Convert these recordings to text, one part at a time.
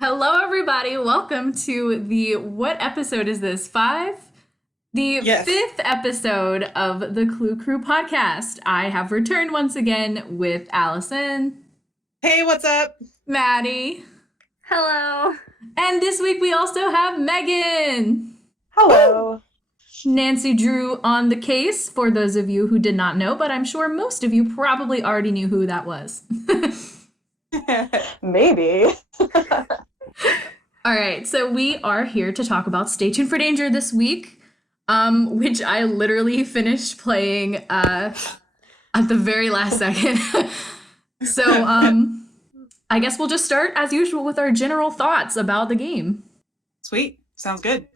Hello, everybody. Welcome to what episode is this? Five? The Yes. fifth episode of the Clue Crew podcast. I have returned once again with Allison, Hey, what's up? Maddie, Hello. and this week we also have Megan. Hello. Nancy Drew on the case, for those of you who did not know, but I'm sure most of you probably already knew who that was. Maybe. All right, so we are here to talk about Stay Tuned for Danger this week, which I literally finished playing at the very last second. So I guess we'll just start as usual with our general thoughts about the game. Sweet. Sounds good.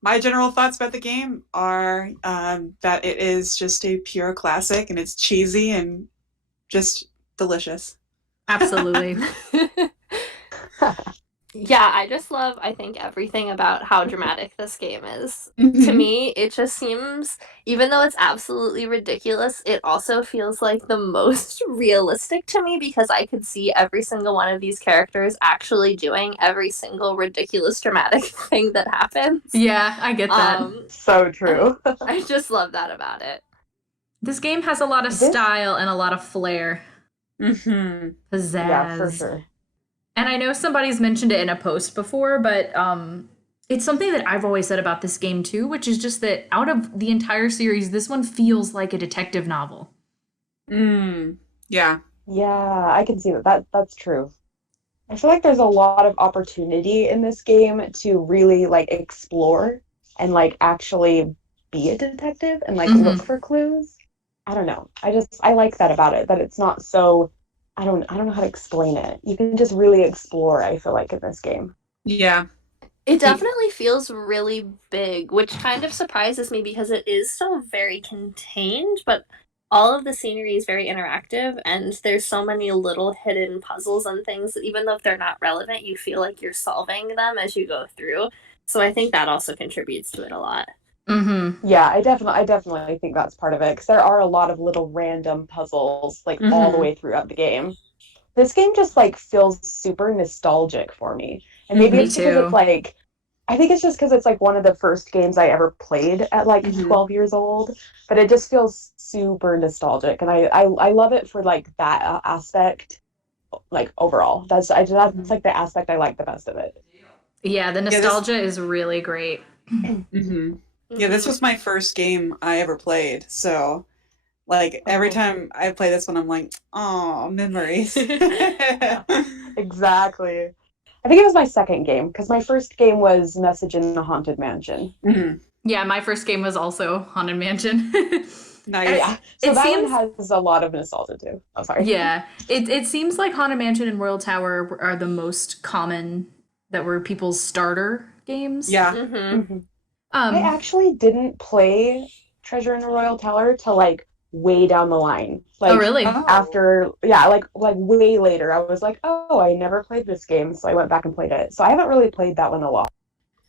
My general thoughts about the game are that it is just a pure classic and it's cheesy and just delicious. Absolutely. Yeah, I just love, I think, everything about how dramatic this game is. To Mhm. me, it just seems, even though it's absolutely ridiculous, it also feels like the most realistic to me because I could see every single one of these characters actually doing every single ridiculous dramatic thing that happens. Yeah, I get that. So true. I just love that about it. This game has a lot of style and a lot of flair. Mhm. Pizzazz. Yeah, for sure. And I know somebody's mentioned it in a post before, but it's something that I've always said about this game too, which is just that out of the entire series, this one feels like a detective novel. Yeah. Yeah, I can see that's true. I feel like there's a lot of opportunity in this game to really explore and actually be a detective and look for clues. I don't know. I like that about it, that it's not so I don't know how to explain it. You can just really explore, I feel like, in this game. Yeah. It definitely feels really big, which kind of surprises me because it is still very contained, but all of the scenery is very interactive, and there's so many little hidden puzzles and things that even though if they're not relevant, you feel like you're solving them as you go through. So I think that also contributes to it a lot. Mm-hmm. Yeah, I definitely think that's part of it because there are a lot of little random puzzles all the way throughout the game. This game just feels super nostalgic for me, and maybe Me it's because too. it's I think it's just because it's one of the first games I ever played at 12 years old, but it just feels super nostalgic, and I love it for that aspect, overall. That's the aspect I like the best of it. Yeah, the nostalgia is really great. Yeah, this was my first game I ever played, so every time I play this one, I'm like, oh, memories. Exactly. I think it was my second game because my first game was Message in the Haunted Mansion. Yeah, my first game was also Haunted Mansion. Nice. Yeah, so that one has a lot of nostalgia too. Oh, sorry. Yeah, it seems like Haunted Mansion and Royal Tower are the most common that were people's starter games. Yeah. I actually didn't play Treasure in the Royal Tower till way down the line. Oh, really? After, yeah, way later. I was like, oh, I never played this game, so I went back and played it. So I haven't really played that one a lot.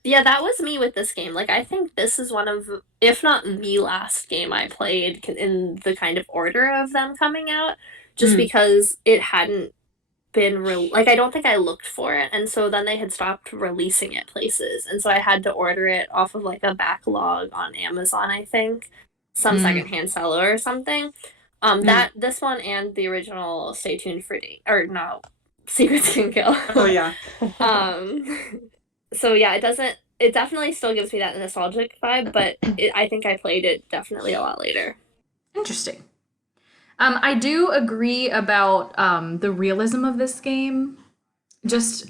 Yeah, that was me with this game. I think this is one of, if not the last game I played in the kind of order of them coming out, just because it hadn't been I don't think I looked for it, and so then they had stopped releasing it places, and so I had to order it off of a backlog on Amazon, I think, some secondhand seller or something. That this one and the original Stay Tuned for or no, Secrets Can Kill. Oh yeah. So yeah, it definitely still gives me that nostalgic vibe, but I think I played it definitely a lot later. Interesting. I do agree about the realism of this game. Just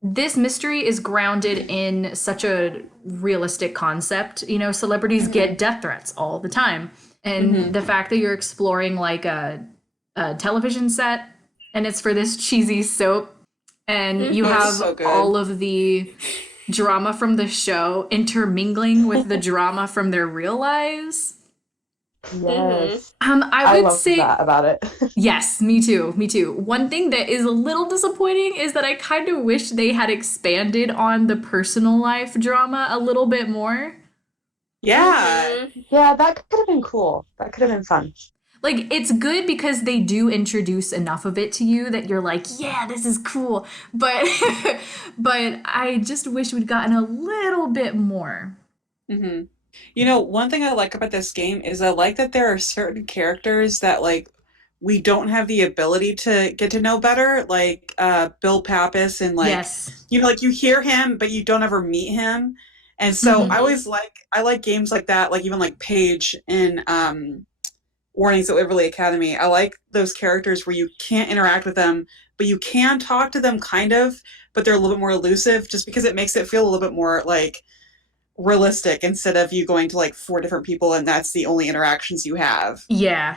this mystery is grounded in such a realistic concept. You know, celebrities get death threats all the time. And the fact that you're exploring a television set and it's for this cheesy soap and you have all of the drama from the show intermingling with the drama from their real lives. Yes. I would say that about it. Yes, me too. Me too. One thing that is a little disappointing is that I kind of wish they had expanded on the personal life drama a little bit more. Yeah. Yeah, that could have been cool. That could have been fun. Like, it's good because they do introduce enough of it to you that you're like, yeah, this is cool. But but I just wish we'd gotten a little bit more. Mm-hmm. You know, one thing I like about this game is I like that there are certain characters that like we don't have the ability to get to know better, like Bill Pappas and like Yes. you know, like you hear him but you don't ever meet him. And so I like games like that, like even like Paige in Warnings at Waverly Academy. I like those characters where you can't interact with them, but you can talk to them kind of, but they're a little bit more elusive just because it makes it feel a little bit more like realistic instead of you going to like 4 different people and that's the only interactions you have. Yeah.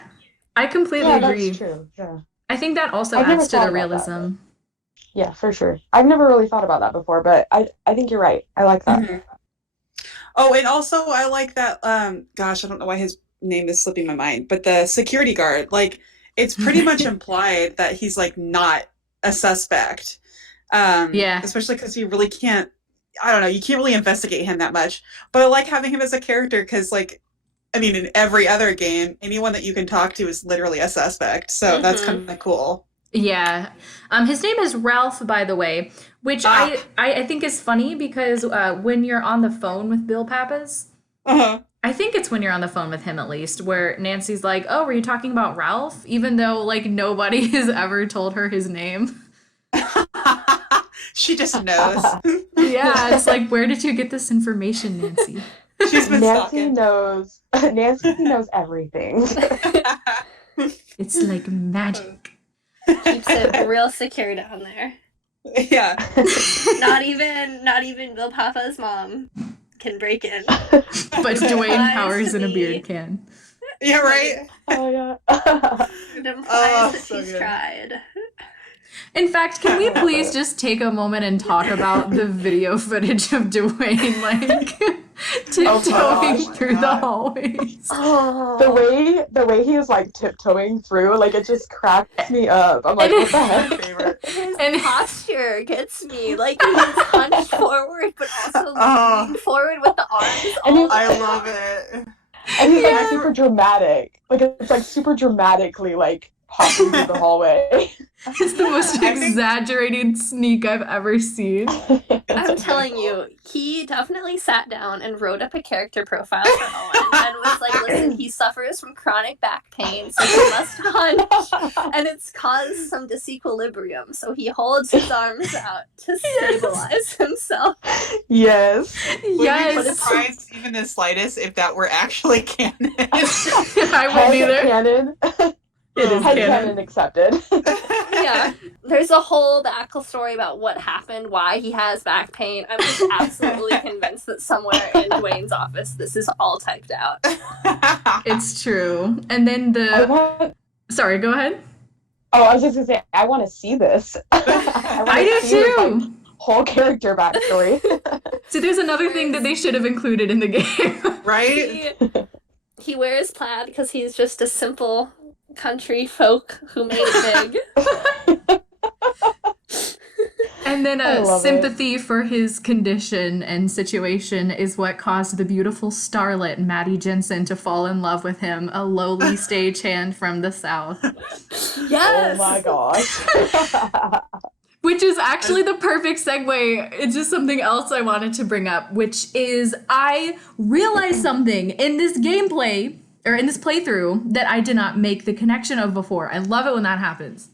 I completely agree. That's true. Yeah. I think that also I've never adds to thought the about that, realism. Yeah, for sure. I've never really thought about that before, but I think you're right. I like that. Mm-hmm. Oh, and also I like that gosh, I don't know why his name is slipping my mind, but the security guard, like it's pretty much implied that he's like not a suspect. Yeah. Especially because you really can't, I don't know, you can't really investigate him that much. But I like having him as a character because, like, I mean, in every other game, anyone that you can talk to is literally a suspect. So that's kind of cool. Yeah. His name is Ralph, by the way, which I think is funny because when you're on the phone with Bill Pappas, I think it's when you're on the phone with him at least, where Nancy's like, oh, were you talking about Ralph? Even though, like, nobody has ever told her his name. She just knows. Yeah, it's like, where did you get this information, Nancy? She's been Nancy stalking. Nancy knows everything. It's like magic. Keeps it real secure down there. Yeah. Not even Bill Papa's mom can break in. But Dwayne Powers in a beard can. Yeah, right? Oh, yeah. It implies that so she's good. tried. In fact, can we please just take a moment and talk about the video footage of Dwayne, like, tiptoeing through the hallways? Oh. The way he is like tiptoeing through, like it just cracks me up. I'm like, what the heck? Favorite. His posture gets me. Like, he's hunched forward, but also leaning forward with the arms. I love it. And he's like super dramatic. Like it's like super dramatically like popping through the hallway. It's the most exaggerated sneak I've ever seen. I'm telling you, he definitely sat down and wrote up a character profile for Owen and was like, listen, he suffers from chronic back pain, so he must hunch, and it's caused some disequilibrium, so he holds his arms out to stabilize himself. Yes. Yes. Would be surprised even the slightest if that were actually canon. I wouldn't either. Canon. It is Head canon. canon accepted. Yeah. There's a whole backstory about what happened, why he has back pain. I'm just absolutely convinced that somewhere in Dwayne's office this is all typed out. It's true. And then Sorry, go ahead. Oh, I was just gonna say, I want to see this. I do too. Like, whole character backstory. So there's another thing that they should have included in the game. Right? He wears plaid because he's just a simple country folk who made it big. And then sympathy for his condition and situation is what caused the beautiful starlet Maddie Jensen to fall in love with him, a lowly stagehand from the South. Yes! Oh my gosh. Which is actually the perfect segue. It's just something else I wanted to bring up, which is I realized something in this gameplay, or in this playthrough, that I did not make the connection of before. I love it when that happens.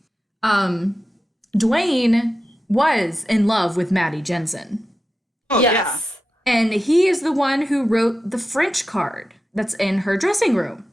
Dwayne was in love with Maddie Jensen. Oh, Yes. And he is the one who wrote the French card that's in her dressing room.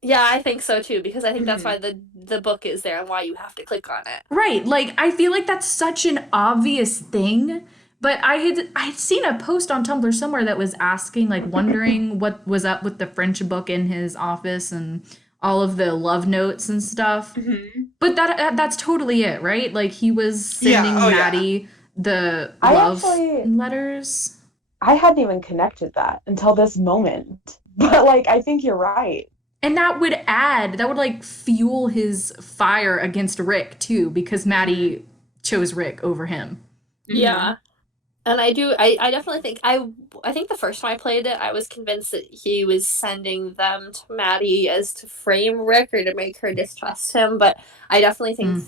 Yeah, I think so too, because I think that's why the book is there and why you have to click on it. Right, like, I feel like that's such an obvious thing, but I had seen a post on Tumblr somewhere that was asking, like, wondering what was up with the French book in his office and all of the love notes and stuff. Mm-hmm. But that's totally it, right? Like, he was sending Maddie the love letters. I hadn't even connected that until this moment. But, like, I think you're right. And that would like fuel his fire against Rick too, because Maddie chose Rick over him. Yeah. And I definitely think I think the first time I played it, I was convinced that he was sending them to Maddie as to frame Rick or to make her distrust him, but I definitely think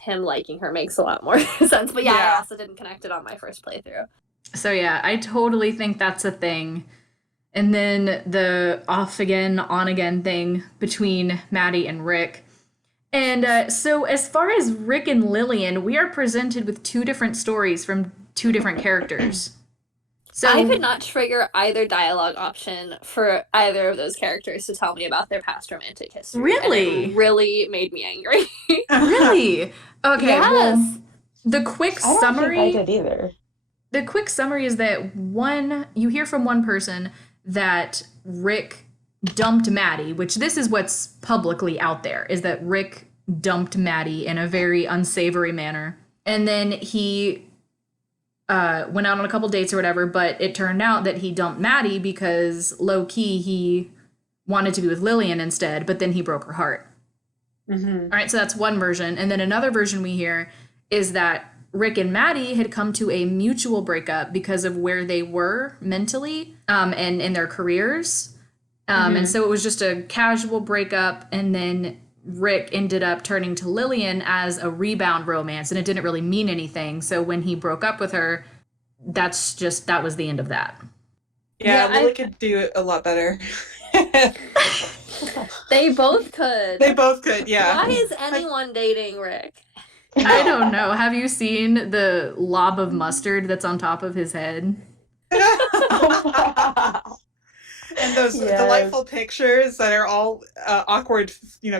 him liking her makes a lot more sense. But I also didn't connect it on my first playthrough. So yeah, I totally think that's a thing. And then the off again, on again thing between Maddie and Rick. And so as far as Rick and Lillian, we are presented with two different stories from two different characters. So I could not trigger either dialogue option for either of those characters to tell me about their past romantic history. Really? And it really made me angry. Really? Okay, Yes. well, the quick I don't summary... think I did either. The quick summary is that you hear from one person that Rick dumped Maddie, which this is what's publicly out there, is that Rick dumped Maddie in a very unsavory manner. And then he went out on a couple dates or whatever, but it turned out that he dumped Maddie because low-key he wanted to be with Lillian instead, but then he broke her heart. Mm-hmm. All right, so that's one version. And then another version we hear is that Rick and Maddie had come to a mutual breakup because of where they were mentally and in their careers. And so it was just a casual breakup, and then Rick ended up turning to Lillian as a rebound romance, and it didn't really mean anything. So when he broke up with her, that was the end of that. Yeah, Lily could do it a lot better. They both could. They both could, yeah. Why is anyone dating Rick? I don't know. Have you seen the lob of mustard that's on top of his head? And those delightful pictures that are all awkward,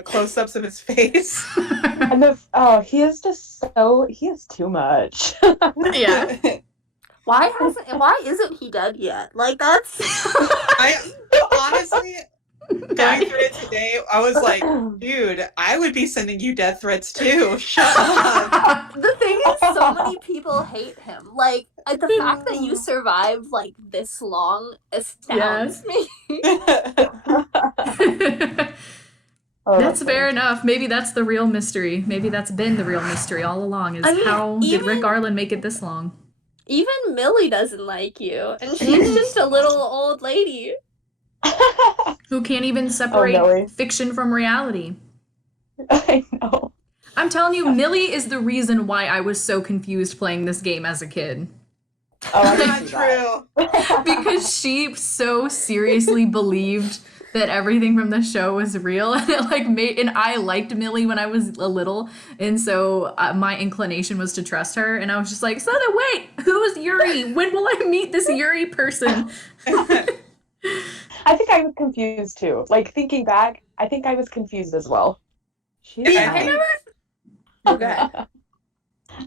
close-ups of his face. And he is too much. Yeah. Why isn't he dead yet? Like, that's... I honestly, going through it today, I was like, dude, I would be sending you death threats too. Shut up. The thing is, so many people hate him. Like, the fact that you survived, like, this long astounds me. That's fair enough. Maybe that's the real mystery. Maybe that's been the real mystery all along, is how did Rick Arlen make it this long? Even Millie doesn't like you, and she's just a little old lady. Who can't even separate fiction from reality. I know. I'm telling you, Millie is the reason why I was so confused playing this game as a kid. Oh, Not true. Because she so seriously believed that everything from the show was real, and and I liked Millie when I was a little, and so my inclination was to trust her, and I was just like, so then wait, who is Yuri? When will I meet this Yuri person? I think I was confused too. Like, thinking back, I think I was confused as well. I never... Okay.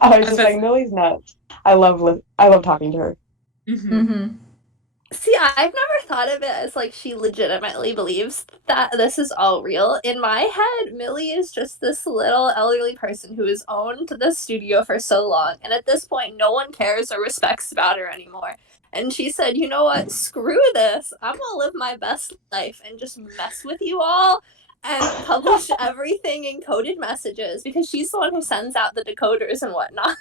I was just like, Millie's nuts. I love talking to her. Mm-hmm. See, I've never thought of it as, like, she legitimately believes that this is all real. In my head, Millie is just this little elderly person who has owned the studio for so long, and at this point, no one cares or respects about her anymore. And she said, you know what, screw this. I'm gonna live my best life and just mess with you all and publish everything in coded messages, because she's the one who sends out the decoders and whatnot,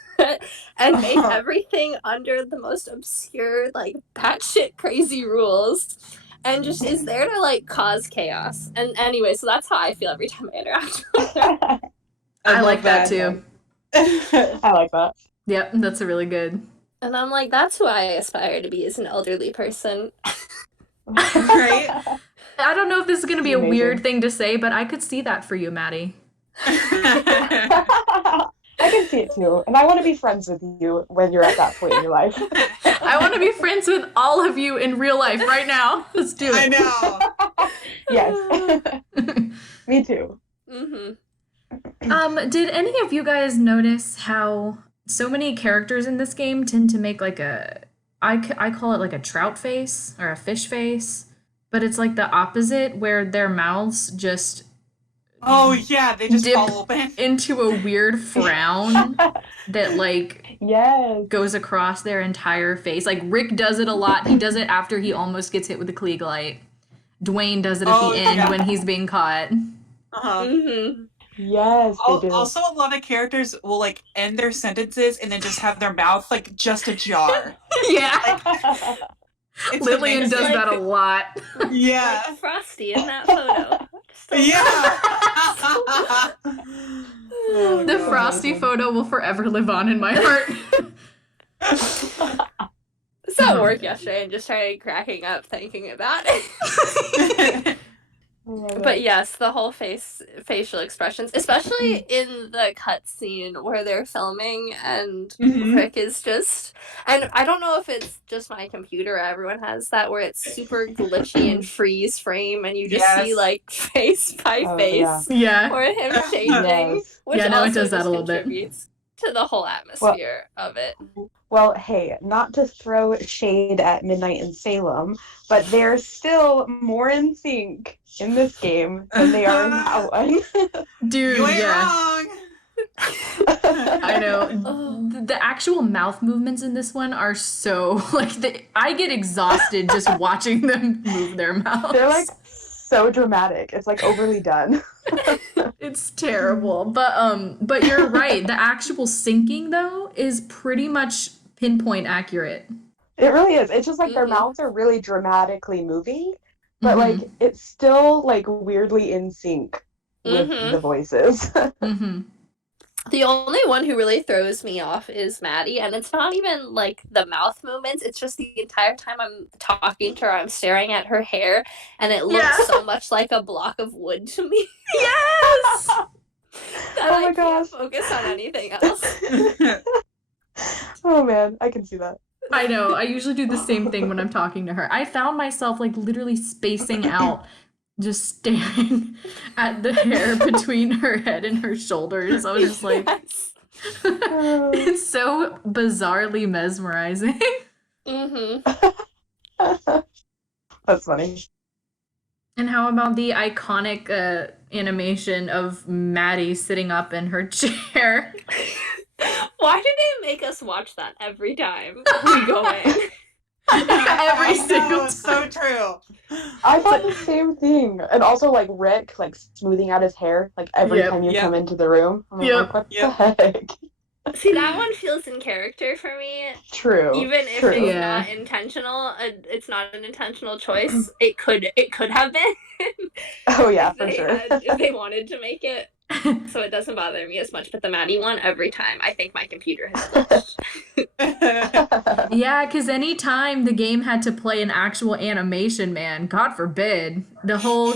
and make everything under the most obscure, like, batshit crazy rules, and just is there to, like, cause chaos. And anyway, so that's how I feel every time I interact with her. I like that too. I like that. Yep, that's a really good. And I'm like, that's who I aspire to be as an elderly person. Right? I don't know if this is going to be a Amazing. weird thing to say, but I could see that for you, Maddie. I can see it too. And I want to be friends with you when you're at that point in your life. I want to be friends with all of you in real life right now. Let's do it. I know. Yes. Me too. Mm-hmm. Did any of you guys notice how so many characters in this game tend to make like I call it like a trout face or a fish face, but it's like the opposite, where their mouths just Oh yeah, they just dip fall open into a weird frown that like Yes. goes across their entire face. Like Rick does it a lot. He does it after he almost gets hit with the Klieg light. Dwayne does it at the end when he's being caught. Uh-huh. Mm-hmm. Yes, they do. Also, a lot of characters will like end their sentences and then just have their mouth like just ajar. Yeah. It's Lillian amazing. does that a lot. Yeah. Like Frosty in that photo. Yeah. Oh, The God. Frosty photo will forever live on in my heart. I was at work yesterday and just started cracking up thinking about it. But yes, the whole facial expressions, especially in the cutscene where they're filming and Rick is just, and I don't know if it's just my computer, everyone has that, where it's super glitchy and freeze frame and you just see like face by face Yeah. or him changing, which Yeah, no, it also does that just a little bit. contributes to the whole atmosphere of it. Well, hey, not to throw shade at Midnight in Salem, but they're still more in sync in this game than they are in that one. Dude, You ain't yeah. wrong. I know. The actual mouth movements in this one are so, like, I get exhausted just watching them move their mouths. They're, like, so dramatic. It's, like, overly done. It's terrible. But you're right. The actual syncing, though, is pretty much pinpoint accurate. It really is. It's just, like, their mouths are really dramatically moving, but, like, it's still, like, weirdly in sync with the voices. The only one who really throws me off is Maddie, and it's not even, like, the mouth movements, it's just the entire time I'm talking to her, I'm staring at her hair, and it looks so much like a block of wood to me. Yes! That I can't focus on anything else. Oh, man, I can see that. I know. I usually do the same thing when I'm talking to her. I found myself, like, literally spacing out, just staring at the hair between her head and her shoulders. I was just like, it's so bizarrely mesmerizing. That's funny. And how about the iconic animation of Maddie sitting up in her chair? Why do they make us watch that every time we go in? Every single time. So true. I thought the same thing. And also, like, Rick, like, smoothing out his hair, like, every time you come into the room. I'm like, what the heck? See, that one feels in character for me. True. Even if it's not intentional, it's not an intentional choice. It could have been. Oh, yeah, for sure. If they wanted to make it. So it doesn't bother me as much, but the Maddie one, every time, I think my computer has glitched. Yeah, because anytime the game had to play an actual animation, man, God forbid, the whole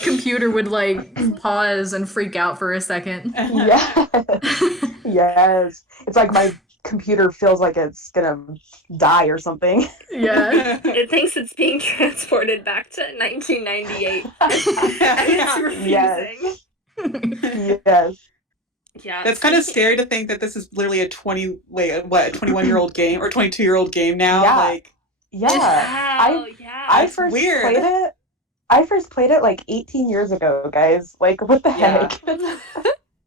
computer would, like, pause and freak out for a second. Yes. It's like my computer feels like it's gonna die or something. Yeah. It thinks it's being transported back to 1998. And it's refusing. Yes. Yeah. That's kind of scary to think that this is literally a 21-year-old game or 22-year-old game now. Yeah. Like, I first played it. I first played it like 18 years ago, guys. Like, what the heck?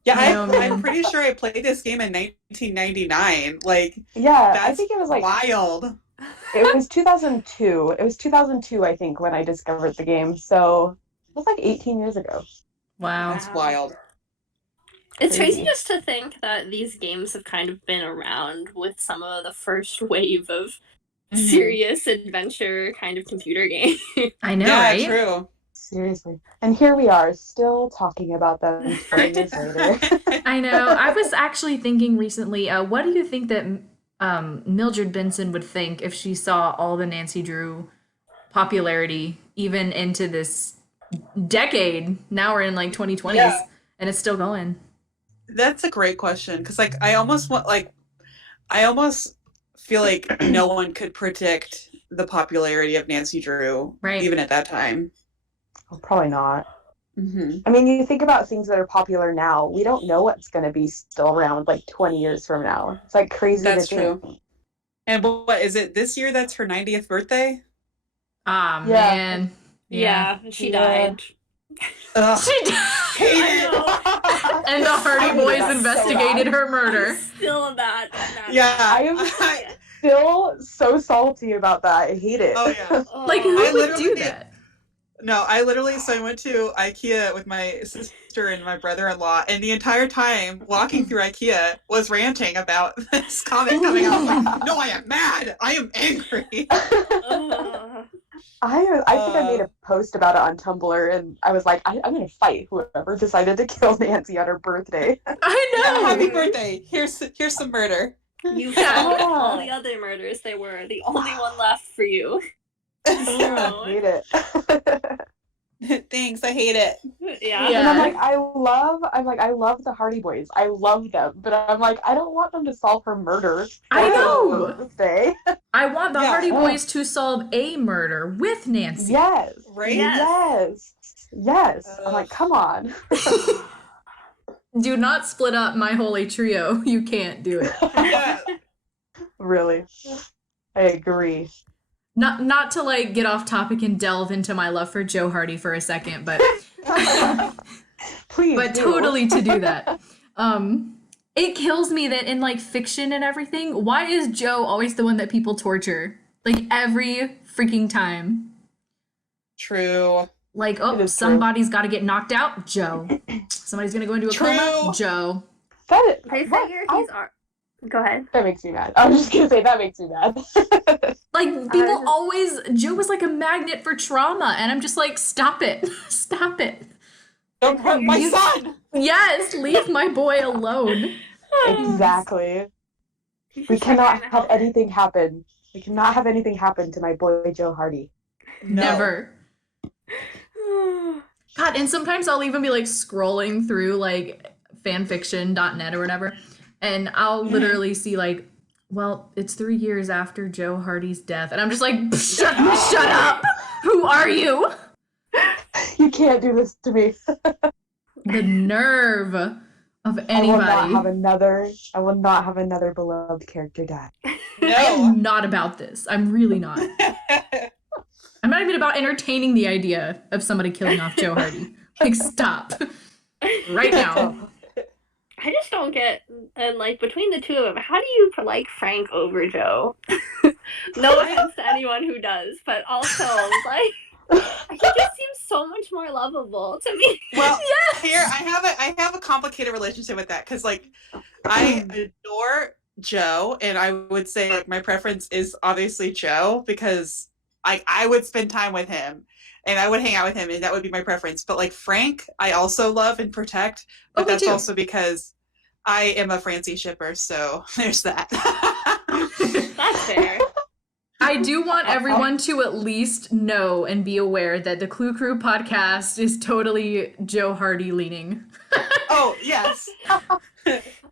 I'm pretty sure I played this game in 1999. Like, I think it was like wild. It was 2002. It was 2002, I think, when I discovered the game. So it was like 18 years ago. Wow. That's wild. It's crazy just to think that these games have kind of been around with some of the first wave of serious adventure kind of computer games. I know, right? Yeah, true. Seriously. And here we are, still talking about them 20 years later. I know. I was actually thinking recently, what do you think that Mildred Benson would think if she saw all the Nancy Drew popularity even into this decade? Now we're in like 2020s and it's still going. That's a great question, because like I almost feel like no one could predict the popularity of Nancy Drew, even at that time. Well, probably not. I mean, you think about things that are popular now. We don't know what's going to be still around like 20 years from now. It's like crazy. That's to true. think. And what is it this year? That's her 90th birthday. Ah, man. Yeah, she died. Ugh. She died. And the Hardy Boys investigated her murder. Still that. Yeah. I am still so salty about that. I hate it. Oh yeah. Like, who would do that? No, I went to IKEA with my sister and my brother-in-law, and the entire time walking through IKEA was ranting about this comic coming out. I was like, no, I am mad. I am angry. I think I made a post about it on Tumblr, and I was like, I'm going to fight whoever decided to kill Nancy on her birthday. I know. Yeah, happy birthday. Here's some murder. You found all the other murders. They were the only one left for you. I hate it. Thanks, I hate it. Yeah. And I'm like, I love the Hardy Boys. I love them, but I'm like, I don't want them to solve her murder. I know. Birthday. I want the Hardy Boys to solve a murder with Nancy. Yes. Right? Yes. I'm like, come on. Do not split up my holy trio. You can't do it. Yeah. Really. I agree. Not to like get off topic and delve into my love for Joe Hardy for a second, but Please. but totally to do that. It kills me that in like fiction and everything, why is Joe always the one that people torture? Like every freaking time. True. Like, It oh, is somebody's got to get knocked out, Joe. Somebody's going to go into a coma, Joe. That I figure he's... Go ahead. That makes me mad. I was just gonna say that makes me mad. Like, people always... Joe was like a magnet for trauma, and I'm just like, stop it. Stop it. Don't hurt my son! Yes, leave my boy alone. Exactly. We cannot have anything happen. We cannot have anything happen to my boy Joe Hardy. No. Never. God, and sometimes I'll even be like scrolling through like fanfiction.net or whatever, and I'll literally see like, well, it's 3 years after Joe Hardy's death, and I'm just like, shut up! Who are you? You can't do this to me. The nerve of anybody. I will not have another beloved character die. I No. am not about this. I'm really not. I'm not even about entertaining the idea of somebody killing off Joe Hardy. Like, stop. Right now. I just don't get, and like between the two of them, how do you like Frank over Joe? No offense to anyone who does, but also like he just seems so much more lovable to me. Well, here I have a complicated relationship with that because like I adore Joe, and I would say like my preference is obviously Joe because I would spend time with him and I would hang out with him and that would be my preference. But like Frank, I also love and protect, but that's also because I am a Francie shipper, so there's that. That's fair. I do want everyone to at least know and be aware that the Clue Crew podcast is totally Joe Hardy leaning. Oh, yes.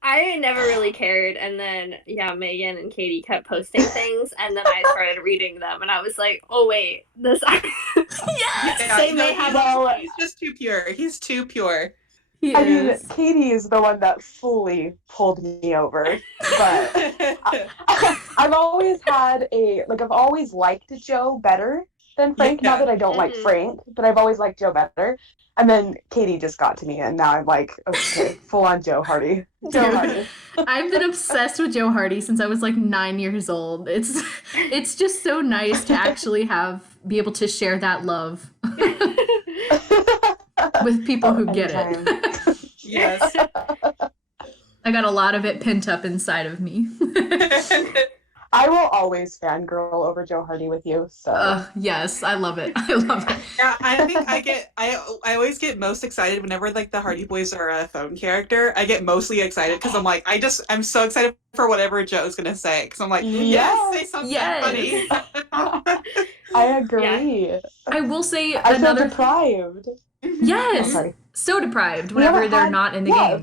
I never really cared, and then Megan and Katie kept posting things, and then I started reading them, and I was like, "Oh wait, this." Yes, Yeah, they may have. He's just too pure. He's too pure. He I mean, is. Katie is the one that fully pulled me over, but I've always liked Joe better than Frank. Yeah. Not that I don't like Frank, but I've always liked Joe better. And then Katie just got to me, and now I'm like, okay, full on Joe Hardy. Joe Hardy. I've been obsessed with Joe Hardy since I was like 9 years old. It's just so nice to actually be able to share that love with people who get it. Yes. I got a lot of it pent up inside of me. I will always fangirl over Joe Hardy with you. So Yes, I love it. I love it. Yeah, I think I always get most excited whenever like the Hardy Boys are a phone character. I get mostly excited because I'm like I'm so excited for whatever Joe's gonna say because I'm like yes, say something funny. I agree. Yeah. I will say I feel another deprived. Yes, Oh, so deprived whenever they're not in the games.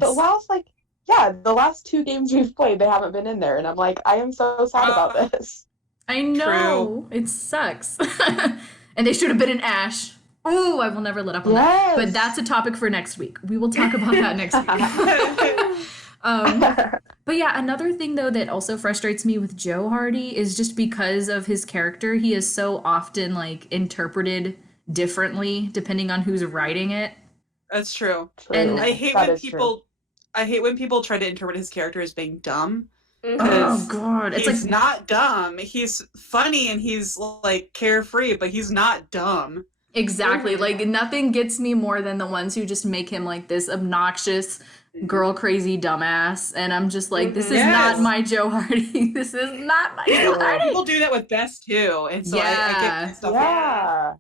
The last 2 games we've played, they haven't been in there, and I'm like, I am so sad about this. I know. It sucks. And they should have been in Ash. Ooh, I will never let up on that. But that's a topic for next week. We will talk about that next week. But yeah, another thing though that also frustrates me with Joe Hardy is just because of his character, he is so often like interpreted differently depending on who's writing it. That's true. And I hate when people try to interpret his character as being dumb. Oh god, it's he's like not dumb. He's funny and he's like carefree, but he's not dumb. Exactly. Like nothing gets me more than the ones who just make him like this obnoxious girl crazy dumbass, and I'm just like, this is Yes. not my Joe Hardy. This is not my Joe Hardy. People do that with Bess too, and so I Yeah. get stuff. Yeah.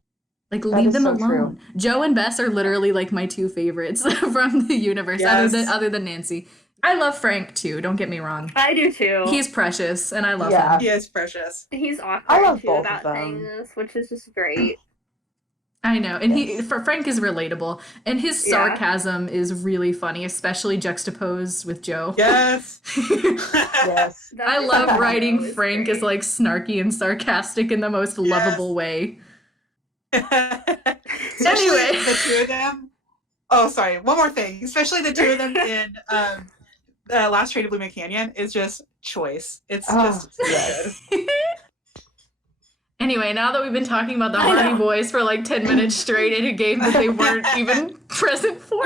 Like, That leave is them so alone. true. Joe and Bess are literally like my two favorites from the universe, Yes. other than Nancy. I love Frank too. Don't get me wrong. I do too. He's precious, and I love Yeah. him. He is precious. He's awkward I love too both of about them. things, which is just great. I know, and Frank is relatable, and his Yeah. sarcasm is really funny, especially juxtaposed with Joe. Yes. Yes. That I love is writing always Frank great. as like snarky and sarcastic in the most lovable way. Especially Anyway. the two of them. Oh, sorry. One more thing. Especially the two of them in Last Train to Blue Canyon is just choice. It's just so yes. good. Anyway, now that we've been talking about the Hardy Boys for like 10 minutes straight in a game that they weren't even present for.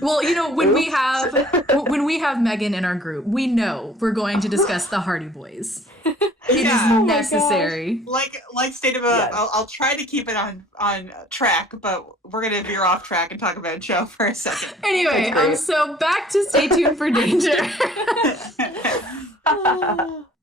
Well, you know, when we have Megan in our group, we know we're going to discuss the Hardy Boys. It Yeah. is necessary. Like State of Yes. I'll try to keep it on track, but we're gonna veer off track and talk about Joe for a second. Anyway, That's great. so back to Stay Tuned for Danger.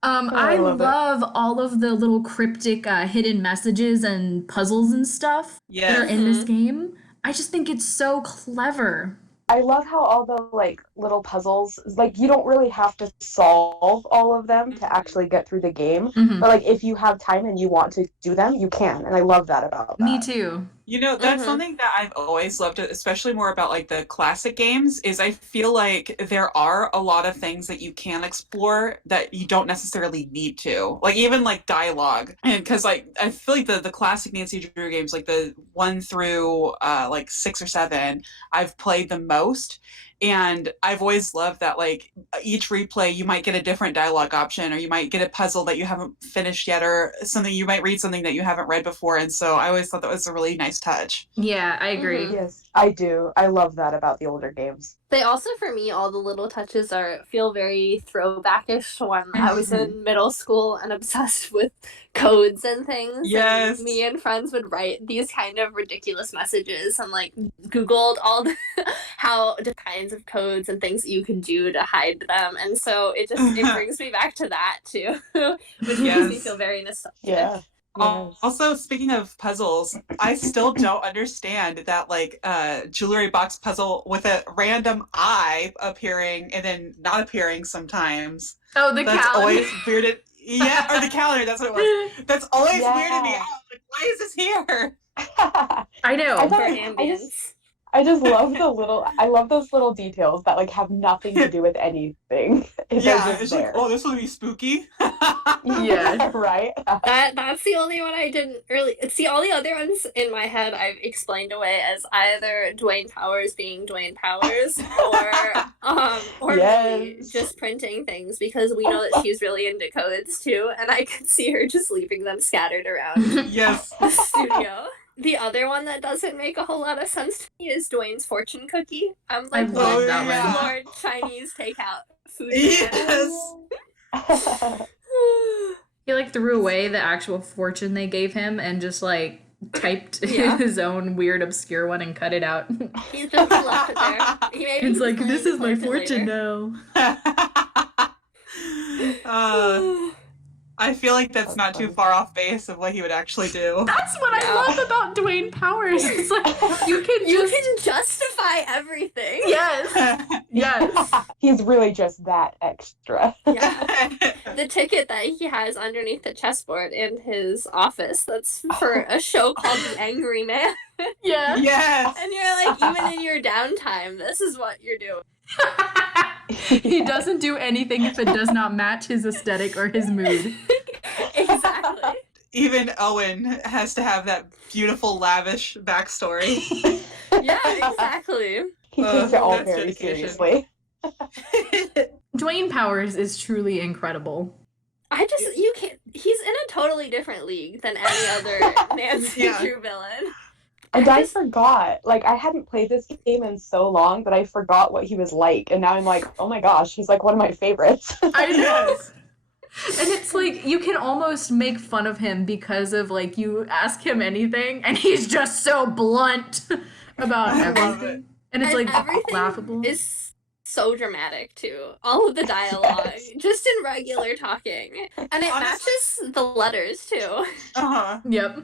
I love all of the little cryptic hidden messages and puzzles and stuff that are Yes. in this game. I just think it's so clever. I love how all the like little puzzles, like you don't really have to solve all of them to actually get through the game. Mhm. But like if you have time and you want to do them, you can. And I love that about that. Me too. You know, that's something that I've always loved, especially more about like the classic games, is I feel like there are a lot of things that you can explore that you don't necessarily need to. Like even like dialogue. And because like I feel like the classic Nancy Drew games, like the 1 through like 6 or 7, I've played the most. And I've always loved that, like, each replay, you might get a different dialogue option, or you might get a puzzle that you haven't finished yet, or something, you might read something that you haven't read before. And so I always thought that was a really nice touch. Yeah, I agree. Yes, I do. I love that about the older games. They also, for me, all the little touches feel very throwbackish to when I was in middle school and obsessed with codes and things. Yes. And me and friends would write these kind of ridiculous messages and like Googled all the different kinds of codes and things that you could do to hide them. And so it brings me back to that too, which makes me feel very nostalgic. Yeah. Yes. Also, speaking of puzzles, I still don't understand that like jewelry box puzzle with a random eye appearing and then not appearing sometimes. Oh, the That's calendar. always weirded. Yeah, or the calendar. That's what it was. That's always weirded me out. Like, why is this here? I know. I For thought- ambience. I just love I love those little details that like have nothing to do with anything. They're Yeah, just it's there. like, oh, this will be spooky. Yeah. Right? That's the only one I didn't really see. All the other ones in my head I've explained away as either Dwayne Powers being Dwayne Powers or really Yes. just printing things, because we know that she's really into codes too, and I could see her just leaving them scattered around Yes. the studio. The other one that doesn't make a whole lot of sense to me is Dwayne's fortune cookie. I'm like, I love what that is one. Lord Chinese takeout food? Yes. He like threw away the actual fortune they gave him and just like typed Yeah. his own weird obscure one and cut it out. He's just left it there. Maybe It's he's like, going this to is my collect it fortune later. now. I feel like that's not too far off base of what he would actually do. That's what I Yeah. love about Dwayne Powers. It's like you can You just can justify everything. yes, yes. He's really just that extra. Yeah. The ticket that he has underneath the chessboard in his office, that's for a show called The Angry Man. Yeah. Yes. And you're like, even in your downtime, this is what you're doing. He doesn't do anything if it does not match his aesthetic or his mood. Exactly. Even Owen has to have that beautiful, lavish backstory. Yeah, exactly. He takes it all that's very dedication. seriously. Dwayne Powers is truly incredible. He's in a totally different league than any other Nancy Yeah. Drew villain. And I forgot. Like, I hadn't played this game in so long that I forgot what he was like. And now I'm like, oh my gosh, he's like one of my favorites. I know. Yes. And it's like you can almost make fun of him because of like you ask him anything and he's just so blunt about everything. And it's like everything laughable. is so dramatic too. All of the dialogue, just in regular talking. And it matches the letters too. Uh-huh. Yep.